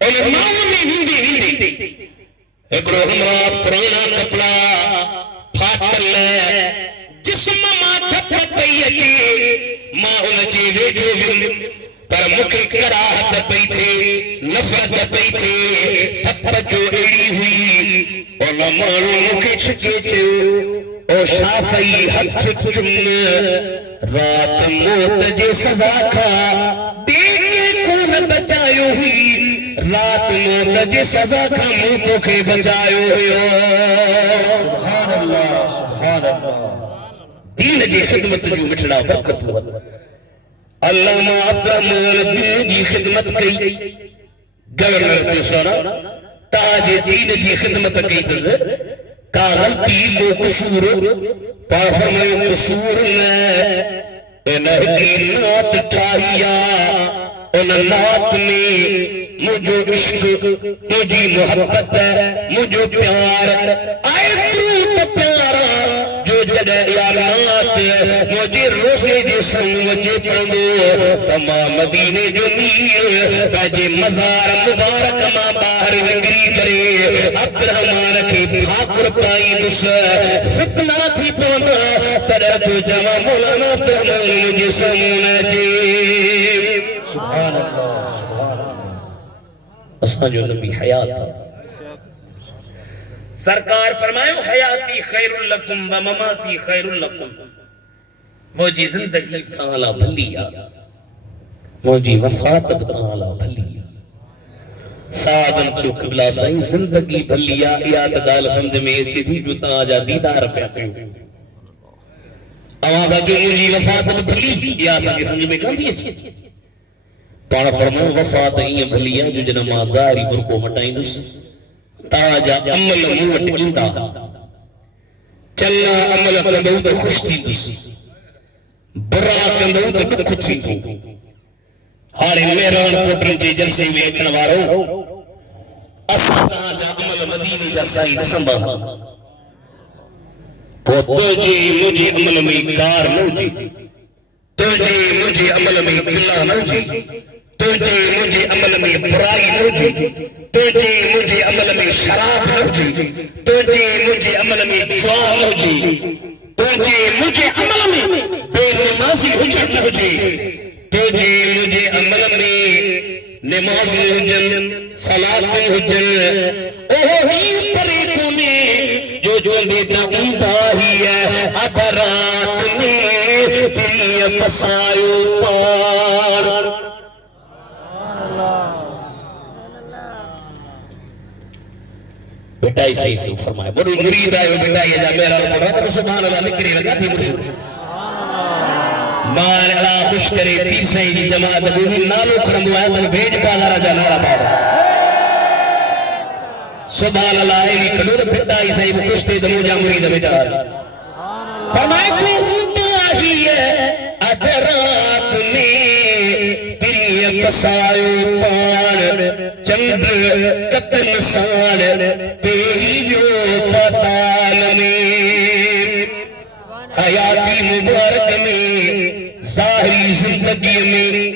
اور ماں میں ہندی اکڑو ہمرا پرانا کپڑا پھاتل جسم ماں تھپت بیچی ماں ان جی ویجو ون پر مکھ کراہت بیٹھے نفرت بیٹھے تھپت جو اڑی ہوئی اور مارو مکھ چھکے چھو اور شافعی ہتھ چمن رات موت جے سزا کھا دیکھے کون بچائیو ہوئی رات موت جے سزا کھا موتوں کے بچائیو ہوئی سبحان اللہ سبحان اللہ دین جی خدمت جو مٹھڑا برکت ہوا علامہ عبدالرحمن دین جی خدمت کئی گورنر تو سارا تاج دین جی خدمت کئی تزر کا غلطی کو قصور پا فرمائے قصور میں انہ کی نات ٹھائیا ان نات میں مجھو عشق مجھے محبت مجھو پیار آئے درود پیارا جو جدہ یارات مجھے روزے جسم مجھے پڑھو تمام مدینے جو میر بجے مزار مبارک ماں باہر نگری کرے عبدالرحمن کی بھاکر پائی دس فتنہ تھی پونا ترہ تو جمع مولانا تمام مجھے سمونا جی سبحان اللہ سبحان اللہ اساں جو نبی حیات تھا سرکار فرمائے حیاتی خیر لکم و مماتی خیر لکم موجی زندگی بتالا بھلیا موجی وفات بتالا بھلیا سعادن چو قبلہ سائیں زندگی بھلیا یاد دال سمجھ میں اچھی تھی جو تاجا دیدار پیاتے ہو آوازہ جو موجی وفات بھلی یا سکے سمجھ میں کون تھی اچھی پانا فرمائے وفات ہی بھلیا جو جنہ ظاہری پر کو مٹائیں دس تاجا عمل موٹ اندا چلنا عمل کندو تو خوش تھی دس برا کندو تو دکھ تھی تھی ہارے میران پوٹرن کے جلسے میں اکنوارو اسا تاجا عمل مدینے جا سائید سنبھا تو جی مجھے عمل میں کار نو جی تجھے مجھے عمل میں قلعہ نو جی تجھے مجھے عمل میں برائی نو جی تجھے مجھے عمل میں شراب نو جی تجھے مجھے عمل میں جوان نو جی تجھے مجھے عمل میں بے نمازی حجر نو جی تجھے مجھے عمل میں نماز حجر صلاة حجر اوہ ہی پرے کونے جو جو بیٹا اندھا ہی ہے ادرات میں تیری پسائیو پار بیٹا ہی صحیح سے فرمائے بڑی مرید آئے بیٹا یہ جا میرا پڑھا تو سبحان اللہ لکری لگا تھی مرشد مان اللہ خوش کرے پیر صحیح جی جماعت ابھی نالو کرم دعا ہے تن بھیج پادارا جا نارا پاڑا سبحان اللہ ایلی کلور پھٹا ہی صحیح خوش تھے دمو جا مرید بیٹا فرمائے تو اندھا ہی ہے ادرات میں تیری پسائیو پار چند قتل سال پیجو پتال میں حیاتی مبارک میں ظاہری زندگی میں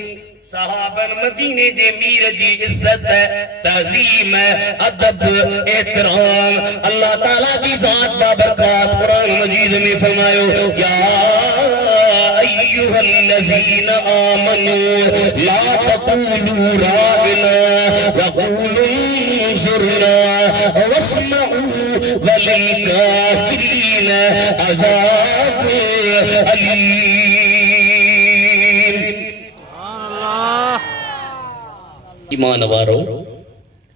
صحابن مدینے دے میر جی عزت ہے تعظیم ہے ادب احترام اللہ تعالیٰ کی ذات بابرکات قرآن مجید میں فرمائیو یا ایوہ الذین آمنوا لا تقولوا رائنا وقولوا انظرنا واسمعوا وللکافرین عذاب علیم ایمان وارو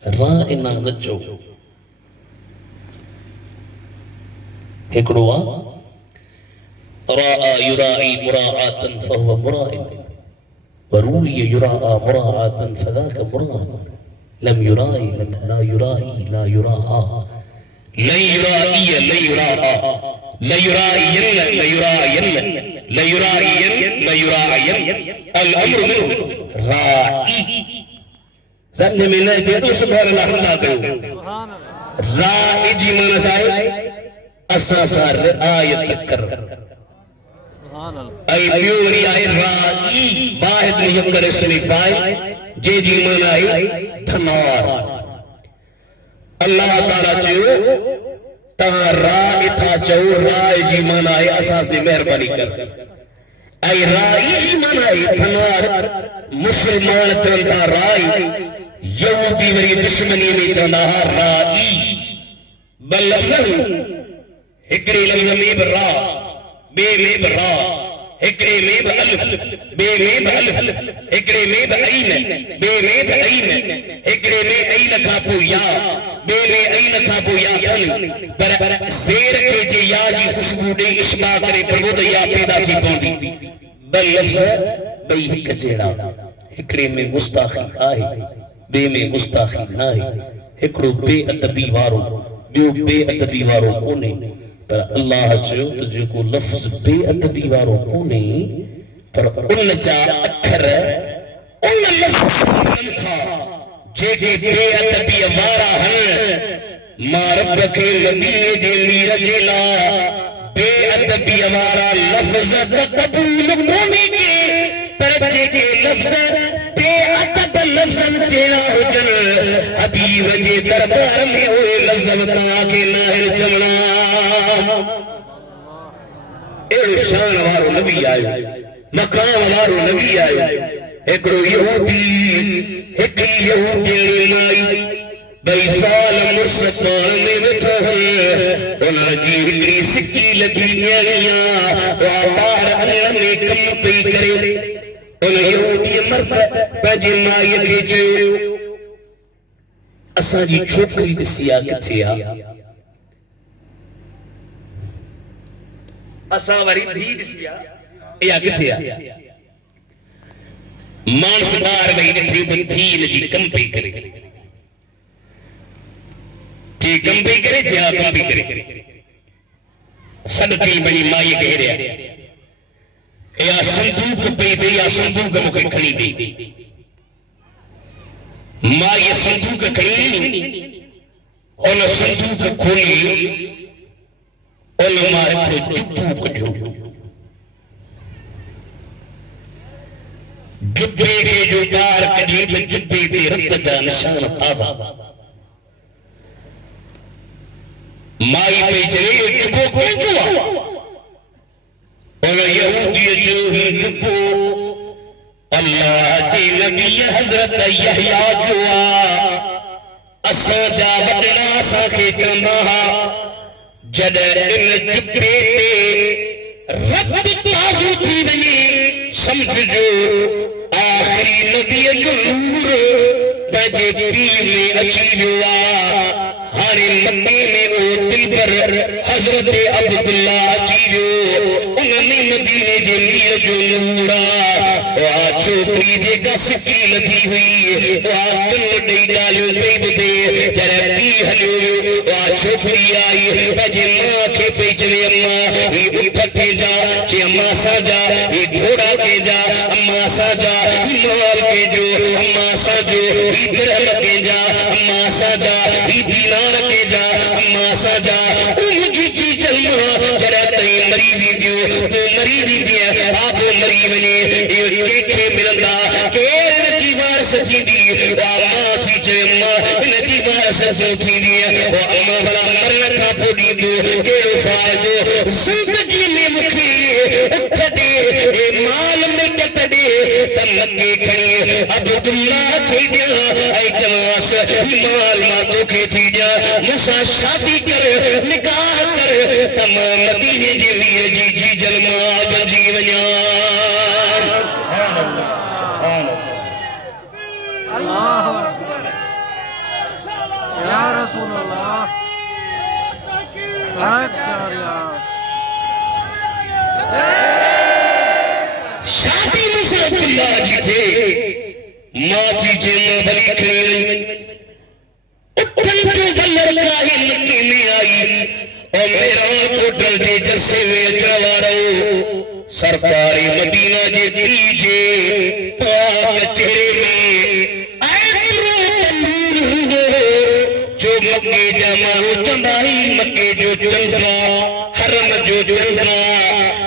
رائنا نچو ہکڑوا راء يراعي مراعاة فهو مرائم وروي يراعى مراعاة فذاك مراعم لم يراعي لا يراعي لا يراعى لا يراعي لا يراعى لا يراعي لا يراعي لا يراعي لا يراعي الأمر منه راعي سمجھ میں نہ چاہتا سبحان اللہ حمدہ کرو راعی جی مانا چاہے اساسا رعایت کر اے بیوری آئے رائی باہد میں یکر اسمی پائے جے جی من آئے دھنوار اللہ تعالیٰ چاہو تاں رائی تھا چاہو رائی جی من آئے اساس مہربانی کر اے رائی جی من آئے دھنوار مسلمان چاہتا رائی یہودی وری دشمنی میں چاہتا رائی بل لفظ اکری لفظ میں برا بے میں برا اکری میں بألف بے میں بألف اکری میں بأین بے میں بأین اکری میں این کھاپو یا بے میں این کھاپو یا کن پر زیر کے جے یا جی خوشبو دے اشباع کرے پر وہ یا پیدا چی پوندی بل لفظ بئی ہک جیڑا اکری میں گستاخی آئے بے میں گستاخی نہ ہے اکڑو بے ادبی وارو بیو بے ادبی وارو کونے پر اللہ چاہو تو جو کو لفظ بے ادبی وارو کونے پر ان چا اکھر ان لفظ سامن تھا جے بے ادبی وارا ہن ماں رب کے مدینے جے میر جلا بے ادبی وارا لفظ قبول کونی کے پر جے لفظ بے ادب لفظ چیلا ہوجن حبیب جے دربار میں ہوئے لفظ بتا کے ناہر چمنا ایڑو شان وارو نبی آئے مقام وارو نبی آئے ایکڑو یہودی مائی بھئی سال مرسطان میں بیٹھا ہے انہاں جی ہکڑی سکی لگی نیالیاں وابار اللہ میں کم پئی کرے انہاں یہودی مرد پہنجے مائی کے جو اساں جی چھوکری دسیا کتھے آ اساں واری بھی دسیا یا کتھے آ مانسدار بھئی نٹھی بندھین جی کم پئی کرے جی کم پئی کرے جی ہاں کم پئی کرے صدقی بنی مائی کہہ رہا یا صندوق پئی دے یا صندوق مکہ کھڑی دے مائی صندوق کھڑی نہیں اور صندوق کھولی اور مائی کو جبو کٹھو جبے کے جو بار قدیب جبے پہ رت جا نشان تازہ مائی پہ چلے جبو کون چوا اور یہودی جو ہی جبو اللہ جی نبی حضرت یحییٰ جوا اسا جا وڈنا اسا کے چندہ جد ان جبے پہ رت تازو تھی نہیں سمجھ جو آخری نبی جو نور بجے پیر میں اچھی ہوا ہارے نبی میں وہ دل پر حضرت عبداللہ اچھی ہو انہوں نے مدینے جے میر جو نورا وہاں چھوکری جے کا سکی لدھی ہوئی وہاں کن ڈی ڈالیوں پیب دے جرے پی ہلیو وہاں چھوکری آئی بجے ماں کے پیچھلے اممہ ہی اٹھت کے جا چے اممہ سا جا ہی گھوڑا کے جا اممہ سا جا ہی مال کے جو اممہ سا جو ہی درہم کے جا اممہ سا جا ہی دینار کے جا اممہ سا جا مجھے چی جلمہ جرے تئی مریضی دیو تو مریضی دیا آپ مریض نے یہ کھے ملندہ کیر نچی بار سچی دی وآماں تھی چے اممہ نچی بار سچی تھی دی وآماں بلا مرن کھا پوڑی دو کیرو فائدو زندگی میں مکھی اٹھ دے مال ملکت دے تم لگے کھڑی عبداللہ تھی دیا اے جواس مال ماتو کے تھی دیا مسا شادی کر نکاح کر تمام مدینے جی ویر جی جی جلمہ بنجی ونیان سبحان اللہ اللہ اکبر یا رسول اللہ آیت کر اللہ شادی مسا عبداللہ جی تھے ماں تھی جمع بلی کھڑی اٹھن جو بلر کاہی مکی میں آئی اور میرا کو ڈل دے جلسے میں اجروا رہو سرکاری مدینہ جے پیجے پاک چہرے میں آئے پرو تنور ہوئے جو مکے جمعہ چندائی مکے جو چندہ حرم جو چندہ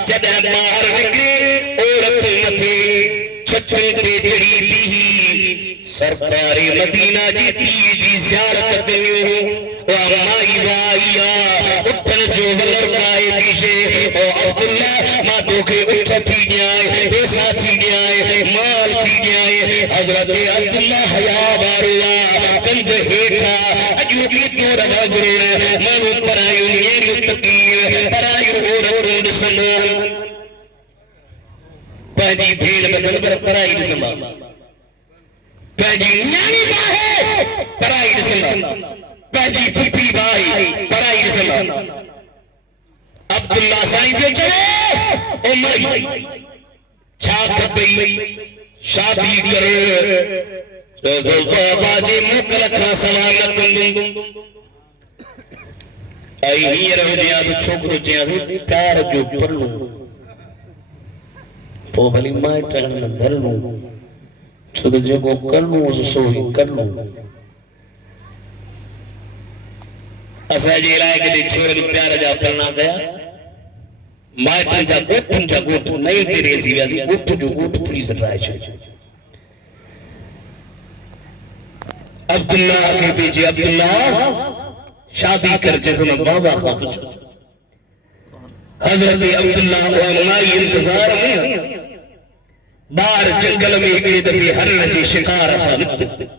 جدہ باہر نکلے عورت متھے چھچن تے جڑی بھی سرکاری مدینہ جی تیجی زیارت دیو وآمائی بائیا اٹھن جو بلر کائے دیشے او عبداللہ ماتو کے اٹھ تھی جائے پیسا تھی جائے مال تھی جائے حضرت عبداللہ حیاء باروا کند ہیٹھا اجو کی تو رہا گرے مانو پرائیو میرو تقیر پرائیو عورت سمان پہنجی بھیڑ بدل پر پرائی دسمہ پہنجی نیانی باہے پرائی دسمہ پہنجی پھپی بائی پرائی دسمہ عبداللہ سائی پہ چلے عمر چھاک پئی شادی کر بابا جی مکلکھا سلامت کندن آئی ہی رہو جیاں تو چھوکرو جیاں تو پیار جو پرلو پو بھلی مائی ٹرن دھرنو چھو جے کو کرنو سوئی کرنو اسا جی علاقے دے چھوڑن پیار جا پرنا گیا مائٹن جا گوٹ نہیں تیرے سی ویسی گوٹ جو گوٹ پولیس رائے چھو عبداللہ کے پیچھے عبداللہ شادی کر جتنا بابا خواب چھو حضرت عبداللہ و امنائی انتظار میں بار جنگل میں اکڑی دفعی ہرن جی شکار اسا لکھتے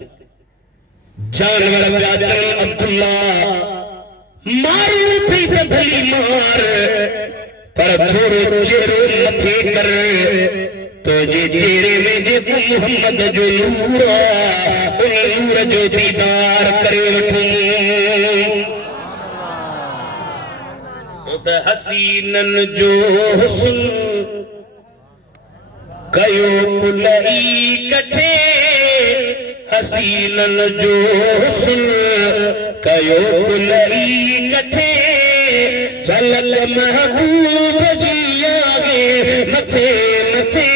جانور پیاچن عبداللہ مارو تھی بھلی مار پر تھوڑو چہرو متھے کر تو جی چہرے میں دیکھو محمد جو نورا ان نور جو دیدار کرے وٹھوں تو حسینن جو حسن کیو کلئی کٹھے حسینن جو حسن کیو کلئی کٹھے جھلک محبوب جی آگے متھے متھے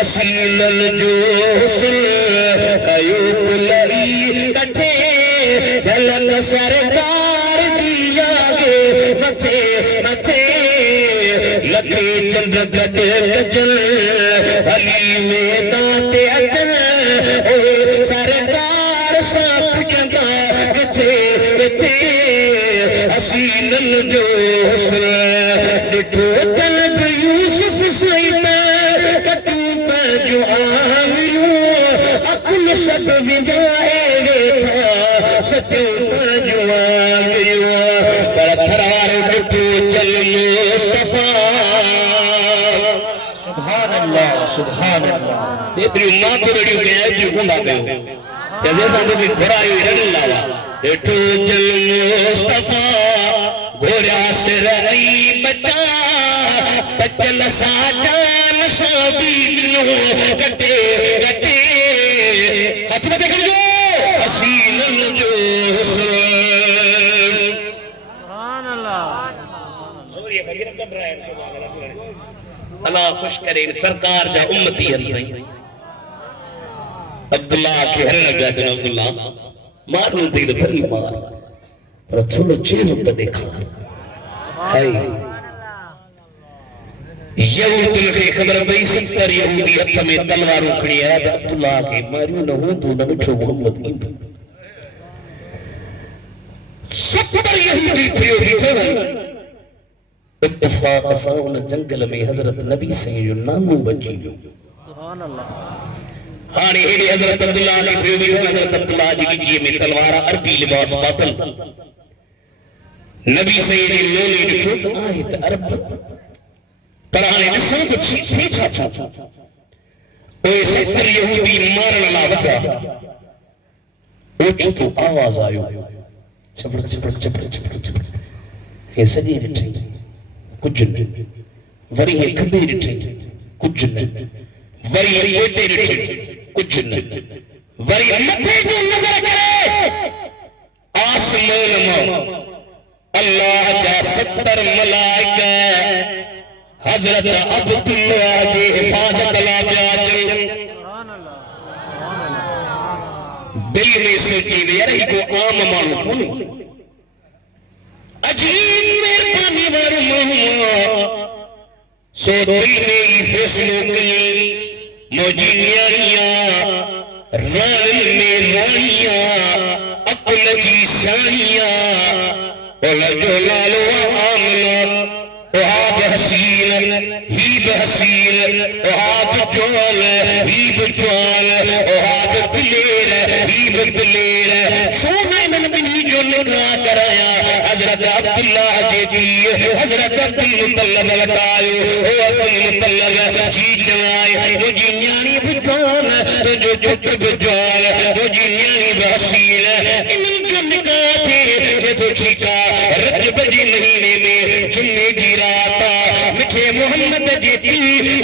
حسینن جو حسن کیو کلئی کٹھے جھلک سرکار جی آگے متھے متھے لکھے چند گڈ گجل علی میں دانتے اچن اے سرکار ساتھ جنگا گچھے گچھے حسینن جو حسن ڈٹھو جلب یوسف سیتا کٹو پہ جو آمیوں اکل سب وگائے بیٹھا سچو پہ جو آمیوں پر تھرار ڈٹھو جل مصطفیٰ سبحان اللہ دیتری امات رڑیو گیا جو گنڈا گئے جیسے ساتھو کی گھرائی رڑ اللہ ڈٹھو جل مصطفیٰ گھوڑا سے رئی بچا بچل ساجان شابید نو گٹے گٹے ہاتھ میں دیکھ جو حسینن جو حسن سبحان اللہ اللہ خوش کرے سرکار جا امتی ہر سائیں عبداللہ کے ہر لگا دن عبداللہ مارن دیر بھلی مار پر تھوڑا چیروں تا دیکھا ہے یہودن کے خبر پئی 70 یہودی ہتھ میں تلواروں کھڑی ہے عبداللہ کے ماریوں نہ ہوں تو نہ مٹھو محمد ہندو 70 یہودی پریو بیٹھو اتفاق ساؤن جنگل میں حضرت نبی سے جو نامو بچی جو سبحان اللہ ہانے ایڈی حضرت عبداللہ نے پھر بھی حضرت عبداللہ جی کی جیے میں تلوارا عربی لباس باطل نبی سید لولی نچوت آیت عرب پرانے نسان بچی تھی چھاچا اوہ 70 یہودی مارن لاوتا اوچتو آواز آئیو چپڑ چپڑ چپڑ چپڑ چپڑ یہ سجی رٹھیں کجن وری یہ کبھی رٹھیں کجن وری یہ کوئتے رٹھیں کجن وری متھے جو نظر کرے آسمان میں اللہ جا 70 ملائکہ حضرت عبداللہ جی حفاظت لا بیاچل دل میں سوچی وے رہی کو عام مانو کوئی عجیب مہربانی ورمہ سو دل میں ہی فیصلوں کی موجی نیاریاں ران میں رانیاں عقل جی سانیاں جو لالو آمنا وہاب حسین ہی بحسین وہاب جوال ہی بجوال وہاب بلیر ہی بلیر سونے من بنی جو نکاح کرایا حضرت عبداللہ جیتی حضرت عبدالمطلب لٹائیو او عبدالمطلب جی چوائے وہ جی نیانی بجوال تو جو جھٹ بجوال وہ جی نیانی بحسین امن جو نکاح تھے جو تو چھکا رجب جی مہینے میں جمعے جی راتا مٹھے محمد جیتی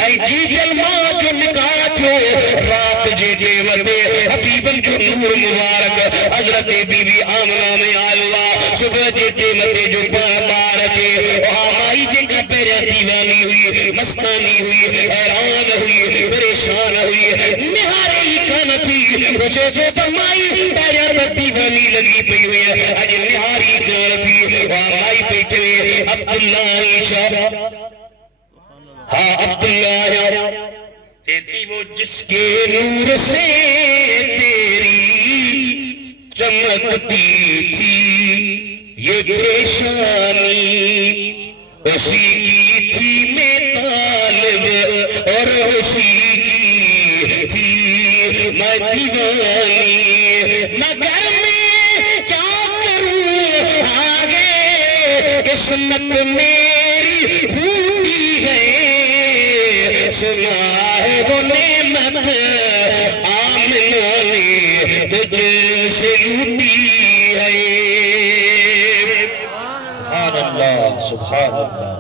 اے جی جلمہ جو نکاح تھو رات جی دیوتے حبیبن جو نور مبارک حضرت بی بی آمنہ میں آلوہ صبح جی دیوتے جو بارتے ہوئے وہاں مائی جے کا پیرا دیوانی ہوئی مستانی ہوئی حیران ہوئی پریشان ہوئی نہارے ہی کھانا تھی روچے جو پر مائی پیرا پر دیوانی لگی پئی ہوئی اج نہاری کھانا تھی وہاں مائی پہ چلے عبداللہ عیشہ ہاں عبداللہ تھی وہ جس کے نور سے تیری چمکتی تھی یہ پیشانی اسی کی تھی میں طالب اور اسی کی تھی میں دیوانی مگر میں کیا کروں آگے قسمت میری پھوٹی ہے سنا ہے وہ نعمت آمنہ نے تجھ سے لوٹی ہے سبحان اللہ سبحان اللہ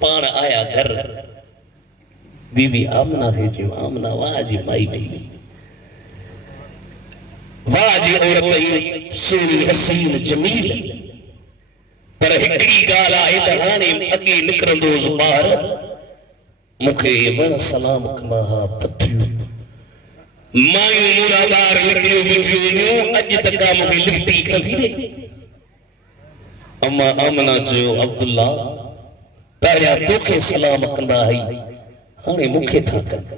پان آیا گھر بی بی آمنہ ہے جو آمنہ واجی مائی بلی واجی عورت سونی حسین جمیل پر ہکڑی گالا ادھانے اگی نکرندوز باہر مکھے من سلام کماہا پتھریو مائیو مرادار نکریو بجیو اج تکا مکھے لفٹی کھا تھی دے اما آمنہ جو عبداللہ پہلیا توکے سلام کندہ ہی ہانے مکھے تھا کن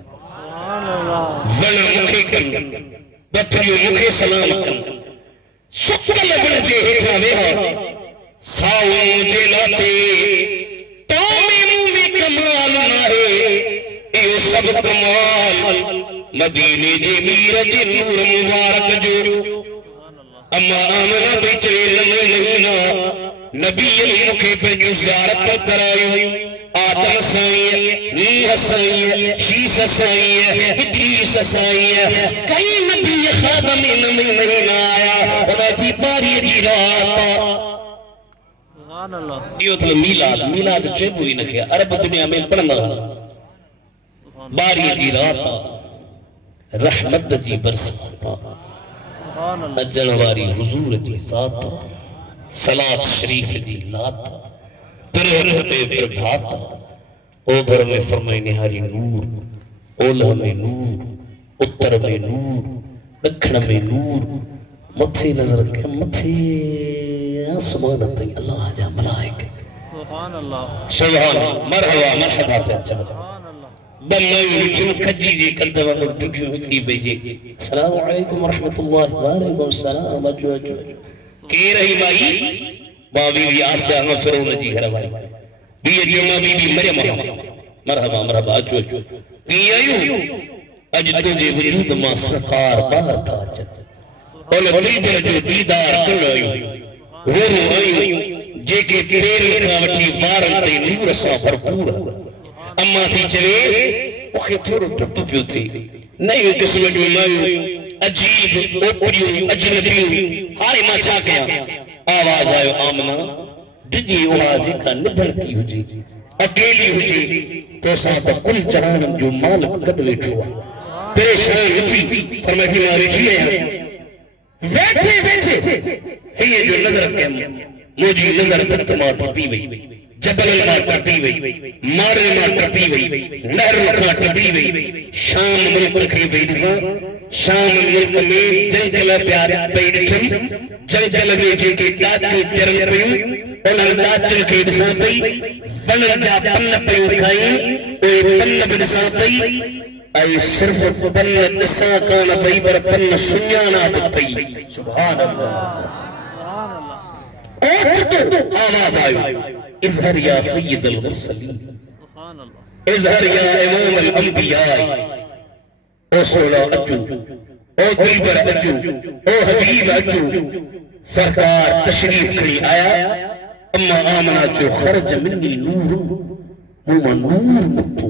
ون مکھے کن پتھریو مکھے سلام کن شکل بڑھجے ہیٹھا ویہا ساؤ مجھے لاتے تو میں کمال نہ ہے ایو سب کمال مدینے جے میرج نور مبارک جو اما آمنہ بیچرے لمن مہینہ نبی المکے پہ جو زیارت پر کرائیو آدم سائیں نوح سائیں شیس سائیں ادریس سائیں کئی نبی خادم مہینہ آیا انہیں تھی پاری جی رات یہ تو میلاد میلاد چیب ہوئی نکھے عرب دنیا میں پڑھنا باری جی راتا رحمت جی برساتا اجنواری حضور جی ذاتا صلاة شریف جی لاتا پرہر میں پربھاتا اوبر میں فرمائی نہاری نور اولہ میں نور اتر میں نور دکھن میں نور متھے نظر کے متھے سبحان اللہ اللہ جا ملائک سبحان اللہ سبحان مرحبا مرحبا پہ اچھا بلائیو رجم کجی جی کندہ وانو ڈگیو ہکڑی بیجے السلام علیکم ورحمت اللہ وعلیکم السلام اجو اجو کی رہی مائی بابی بھی آسیہ ہم فرون جی گھر ہماری بی اجیما بی بی مریم مرحبا مرحبا اجو اجو بی آئیو اج تجھے وجود ما سرکار باہر تھا چت اور دیدر جو دیدار کر آئیو غورو آئیو جے کے پیر کا وٹھی وارن تے نور سا بھرپور اما تھی چلے اوکے تھوڑو ٹپ پیو تھی نہیں قسم جو مائیو عجیب اوپریو اجنبیو ہارے ماں چھا گیا آواز آئیو آمنہ ڈگی آوازی کا ندھر کی ہو جی اکیلی ہو جی تو ساتھ کل جہانم جو مالک قد ویٹھوا پریشان اٹھی فرمائی مارے جیے ہیں بیٹھے بیٹھے یہ جو نظر کے مجھے نظر تتما ٹپی وئی جبل الماء ٹپی وئی مار الماء ٹپی وئی نہر مکھا ٹپی وئی شام ملک کے بیدزا شام ملک میں جنگل پیار پیڑچم جنگل میں جن کے ڈاچو تیرن پیوں انہاں ڈاچو کے دساں پئی ونن جا پن پیوں کھائیں اوے پن بدساں پئی اے صرف پن دساں کان پئی پر پن سنیانا پئی سبحان اللہ اوٹھتو آواز آئیو اظہر یا سید المرسلین اظہر یا امام الانبیاء او سولا اجو او دلبر اجو او حبیب اجو سرکار تشریف کھڑی آیا اما آمنہ جو خرج منی نور مما نور مکتو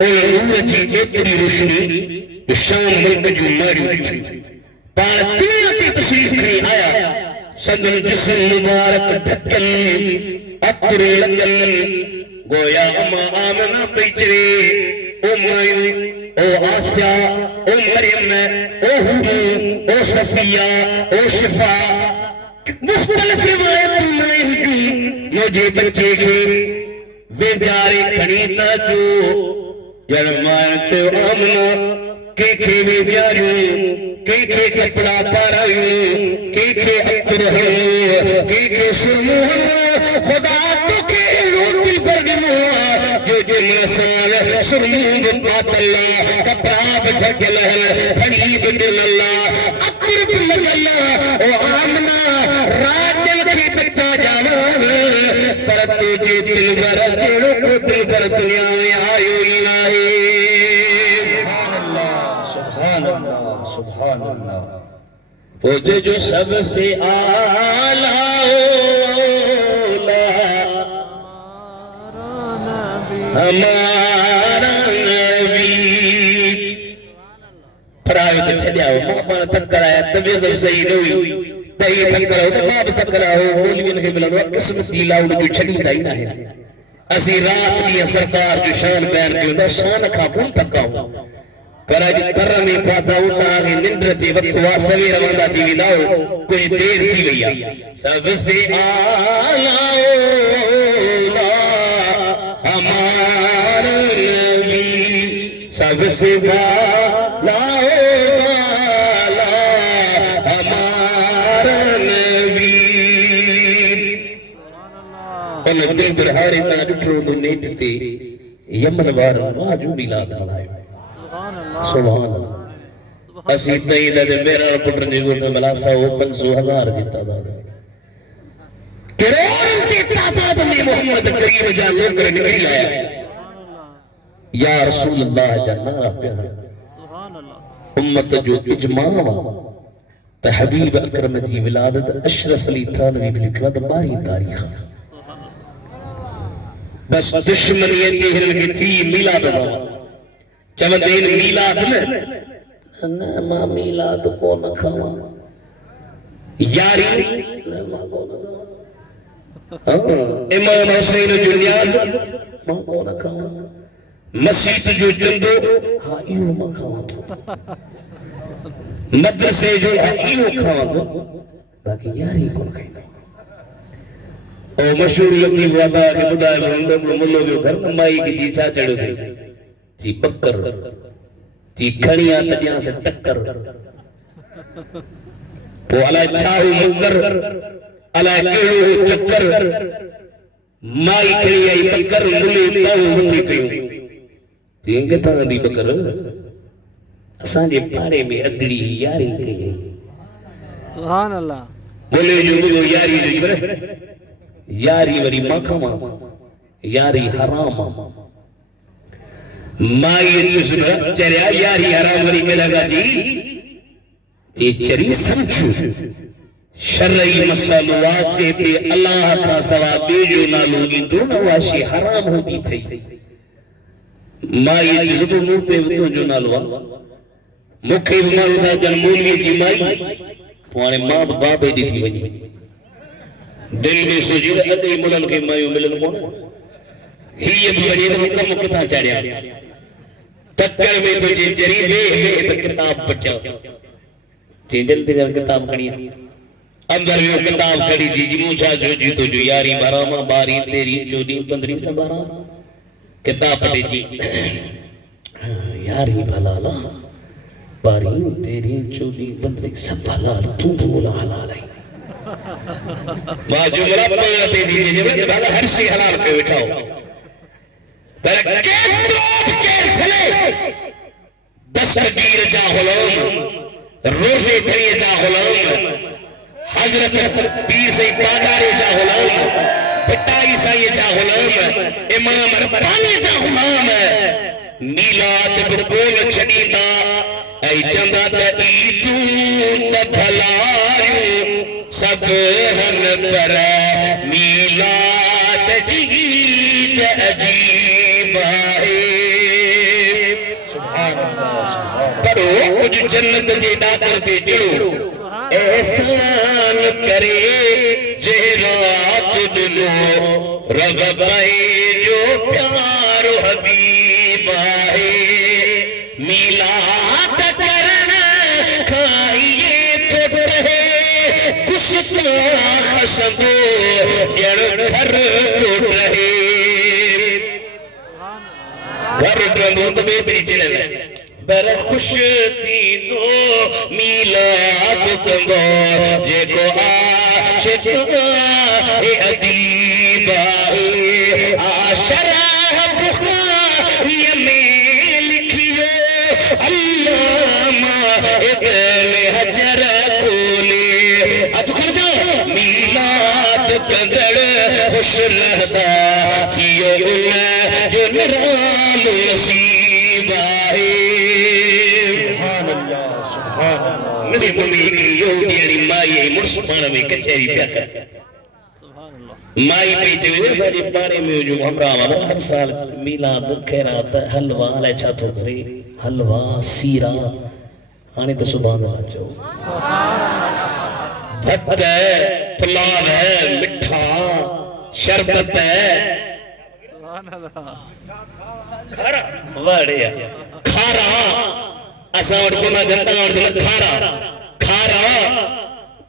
او نور جی ایتری روشنی شام ملک جو ماری اچھی پار دنیا تی تشریف کھڑی آیا سگل جسم مبارک ڈھکل اکر لگل گویا اما آمنہ پیچرے او مائیو او آسیہ او مریم او حور او صفیہ او شفا مختلف روایتوں میں مجھے بچے کے بیچارے کھڑیتا جو جرمان کے آمنا کے بیچاریوں کے کپڑا پارائیوں کے اکتر ہوں کے سرمون خدا تو کے روٹی پر گموا جو مسال سرمون پات اللہ کپڑا بچھک لہر پھڑی بدل اللہ اکتر بلد اللہ او آمنا راجل کی بچہ جانا پر تجھے دل بر جڑو کو دل بر دنیا میں آئیو الہی سبحان اللہ سبحان اللہ مجھے جو سب سے اعلیٰ اولا ہمارا نبی پڑھائے تو چھڑیا ہو ماں بانا تک کرایا طبیعت اب صحیح نہیں ہوئی تہی تک کراؤ تو باب تک کراؤ بولی انہیں ملا دو قسمت دی لاؤڑ جو چھڑی دائی نہ ہے اسی رات لیا سرکار جو شان بیان کے ہوتا شان کھا کون تک آؤ پر آج ترمی پاتا ہوتا آگے نندرتی وقت واسوی رواندا تھی ویداؤ کوئی دیر تھی گیا سب سے آلہ اولا ہمارا نبی سب سے آلہ اولا ہمارا نبی انہوں دل برہاری نہ جٹھو دو نیٹتے یمن وار واجو میلاد ملائے سبحان اللہ اسی اتنی دے میرا پٹر جی گوٹا ملاسا وہ 500,000 دیتا دا کروڑ انچے تعداد میں محمد کریم جا لوکر نکلی آیا یا رسول اللہ جنارا پیارا امت جو اجماع تا حبیب اکرم جی ولادت اشرف علی تھانوی بلکواد باری تاریخ بس دشمنیت جہرن کی تھی میلاد زمان چمن دین میلاد میں ماں میلاد کو نہ کھاوا یاری ماں کو نہ کھاوا امام حسین جو نیاز ماں کو نہ کھاوا مسیح جو جندو ہاں ایو ماں کھاوا تو مدرسے جو ایو کھاوا تو باقی یاری کو کھائی دو او مشہور لگی وعدہ کہ بدائے بہندوں ملو جو گھر مائی کی جی چاہ چڑھو دے جی پکر جی کھڑیاں تجیاں سے ٹکر تو علاہ چھاہو مکر علاہ کیڑو چکر مائی کھڑی آئی پکر ملی تاہو متی پیوں جی انگے تھا دی پکر اساں جے پارے میں ادڑی یاری کئی گئی سبحان اللہ بولے جو ملو یاری جو جبرے یاری وری مکھما یاری حراما مائی جسنا چریا یاری حرام وری کے لگا جی چری سمجھو شرعی مسئلوات سے پہ اللہ کا سوابی جو نہ لوگی تو نواشی حرام ہوتی تھی مائی جسنا موتے ہوتے جو نہ لوا مکھی بمارو دا جنمولی جی مائی پوانے ماں بابے دی تھی ونی دل میں سجیر ادھے ملن کے مائیوں ملن ہونا ہی اب ونی دا مکم کتا چاریا تکر میں تو جن جری بے تو کتاب پچا جن دل دیگر کتاب کھڑیا اندر میں کتاب کھڑی جی موچا جو جی تو جو یاری باراما باری تیری چودی 15 سے باراما کتاب پڑے جی یاری بھلالا باری تیری چودی 15 سے بھلال تو بولا حلال ہے ماں جو مرا پاتے دیجئے جب بھالا ہر سی حلال پہ اٹھاؤ پر کتاب کے چلے دستگیر جا غلام روزے دھریے جا غلام حضرت پیر سے پاگارے جا غلام پٹائی سائے جا غلام امام ربانے جا غلام میلاد بکول چھڑیدہ اے چندہ تا ایدو تا بھلائیو سب ہن پر میلاد جید عجیب آئے سبحان اللہ سبحان پڑھو کچھ جنت جیدہ کرتے جڑو احسان کرے جہرات دلو رغبائے جو پیار حبیب آئے میلاد کرنا کھائیے تو کہے کچھ تو سندو جڑ گھر ٹوٹ رہے گھر ٹوٹو تو بہتری چلے بر خوش تھی دو میلاد کنگو جے کو عاشق ادیب آئے آشرح بخاری میں لکھیو علامہ ابن حجر کولے اتکر جو میلاد کندر خوش رہتا کیو ان جو نرال نصیب آئے نصیب میں اکری یہودیانی مائی مرس پانا میں کچھری پیا کر مائی پیچھے ہوئے ساڑی پانے میں جو ہمراہ ہر سال میلاد خیرات حلوہ لیچا تو کرے حلوہ سیرہ آنے تو سبحان اللہ چاہو بھت ہے پلاو ہے مٹھا شربت ہے کھارا وڑیا کھارا اسا وڑ کو نہ جنتا وڑ جنتا کھارا کھارا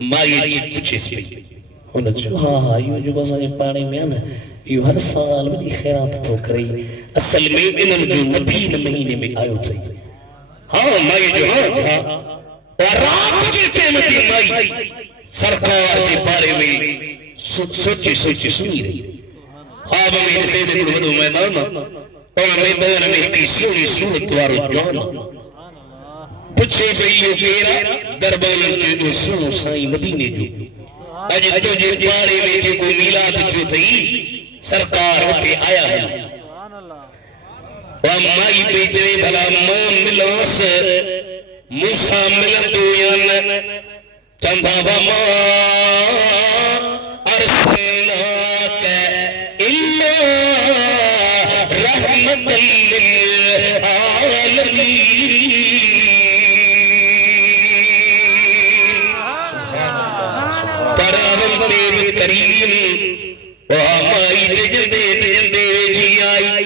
مائی پوچھے سی انہوں نے ہاں یوں جو بسا جی پانے میں آنا یوں ہر سال بڑی خیرات تو کرئی اصل میں انہوں جو نبین مہینے میں آئے ہوتا ہے ہاں مائی جو ہاں جہاں اور رات جی قیمتی مائی سرکار کے بارے میں سوچی سنی رہی خواب میں سے دے کڑو بدو میدان اور میدان میں ایک سونی صورت وارو جوانا پچھے پہیو پیرا دربانن کے جو سونو سائی مدینے جو اج تو جو بارے میں جو کوئی میلاد جو تھی سرکار ہوتے آیا ہے وامائی بیجرے بھلا مان ملاس موسیٰ ملدویان چندہ وما ارسلناک الا رحمت للعالمین تراول دیو کریم وامائی جندے جی آئی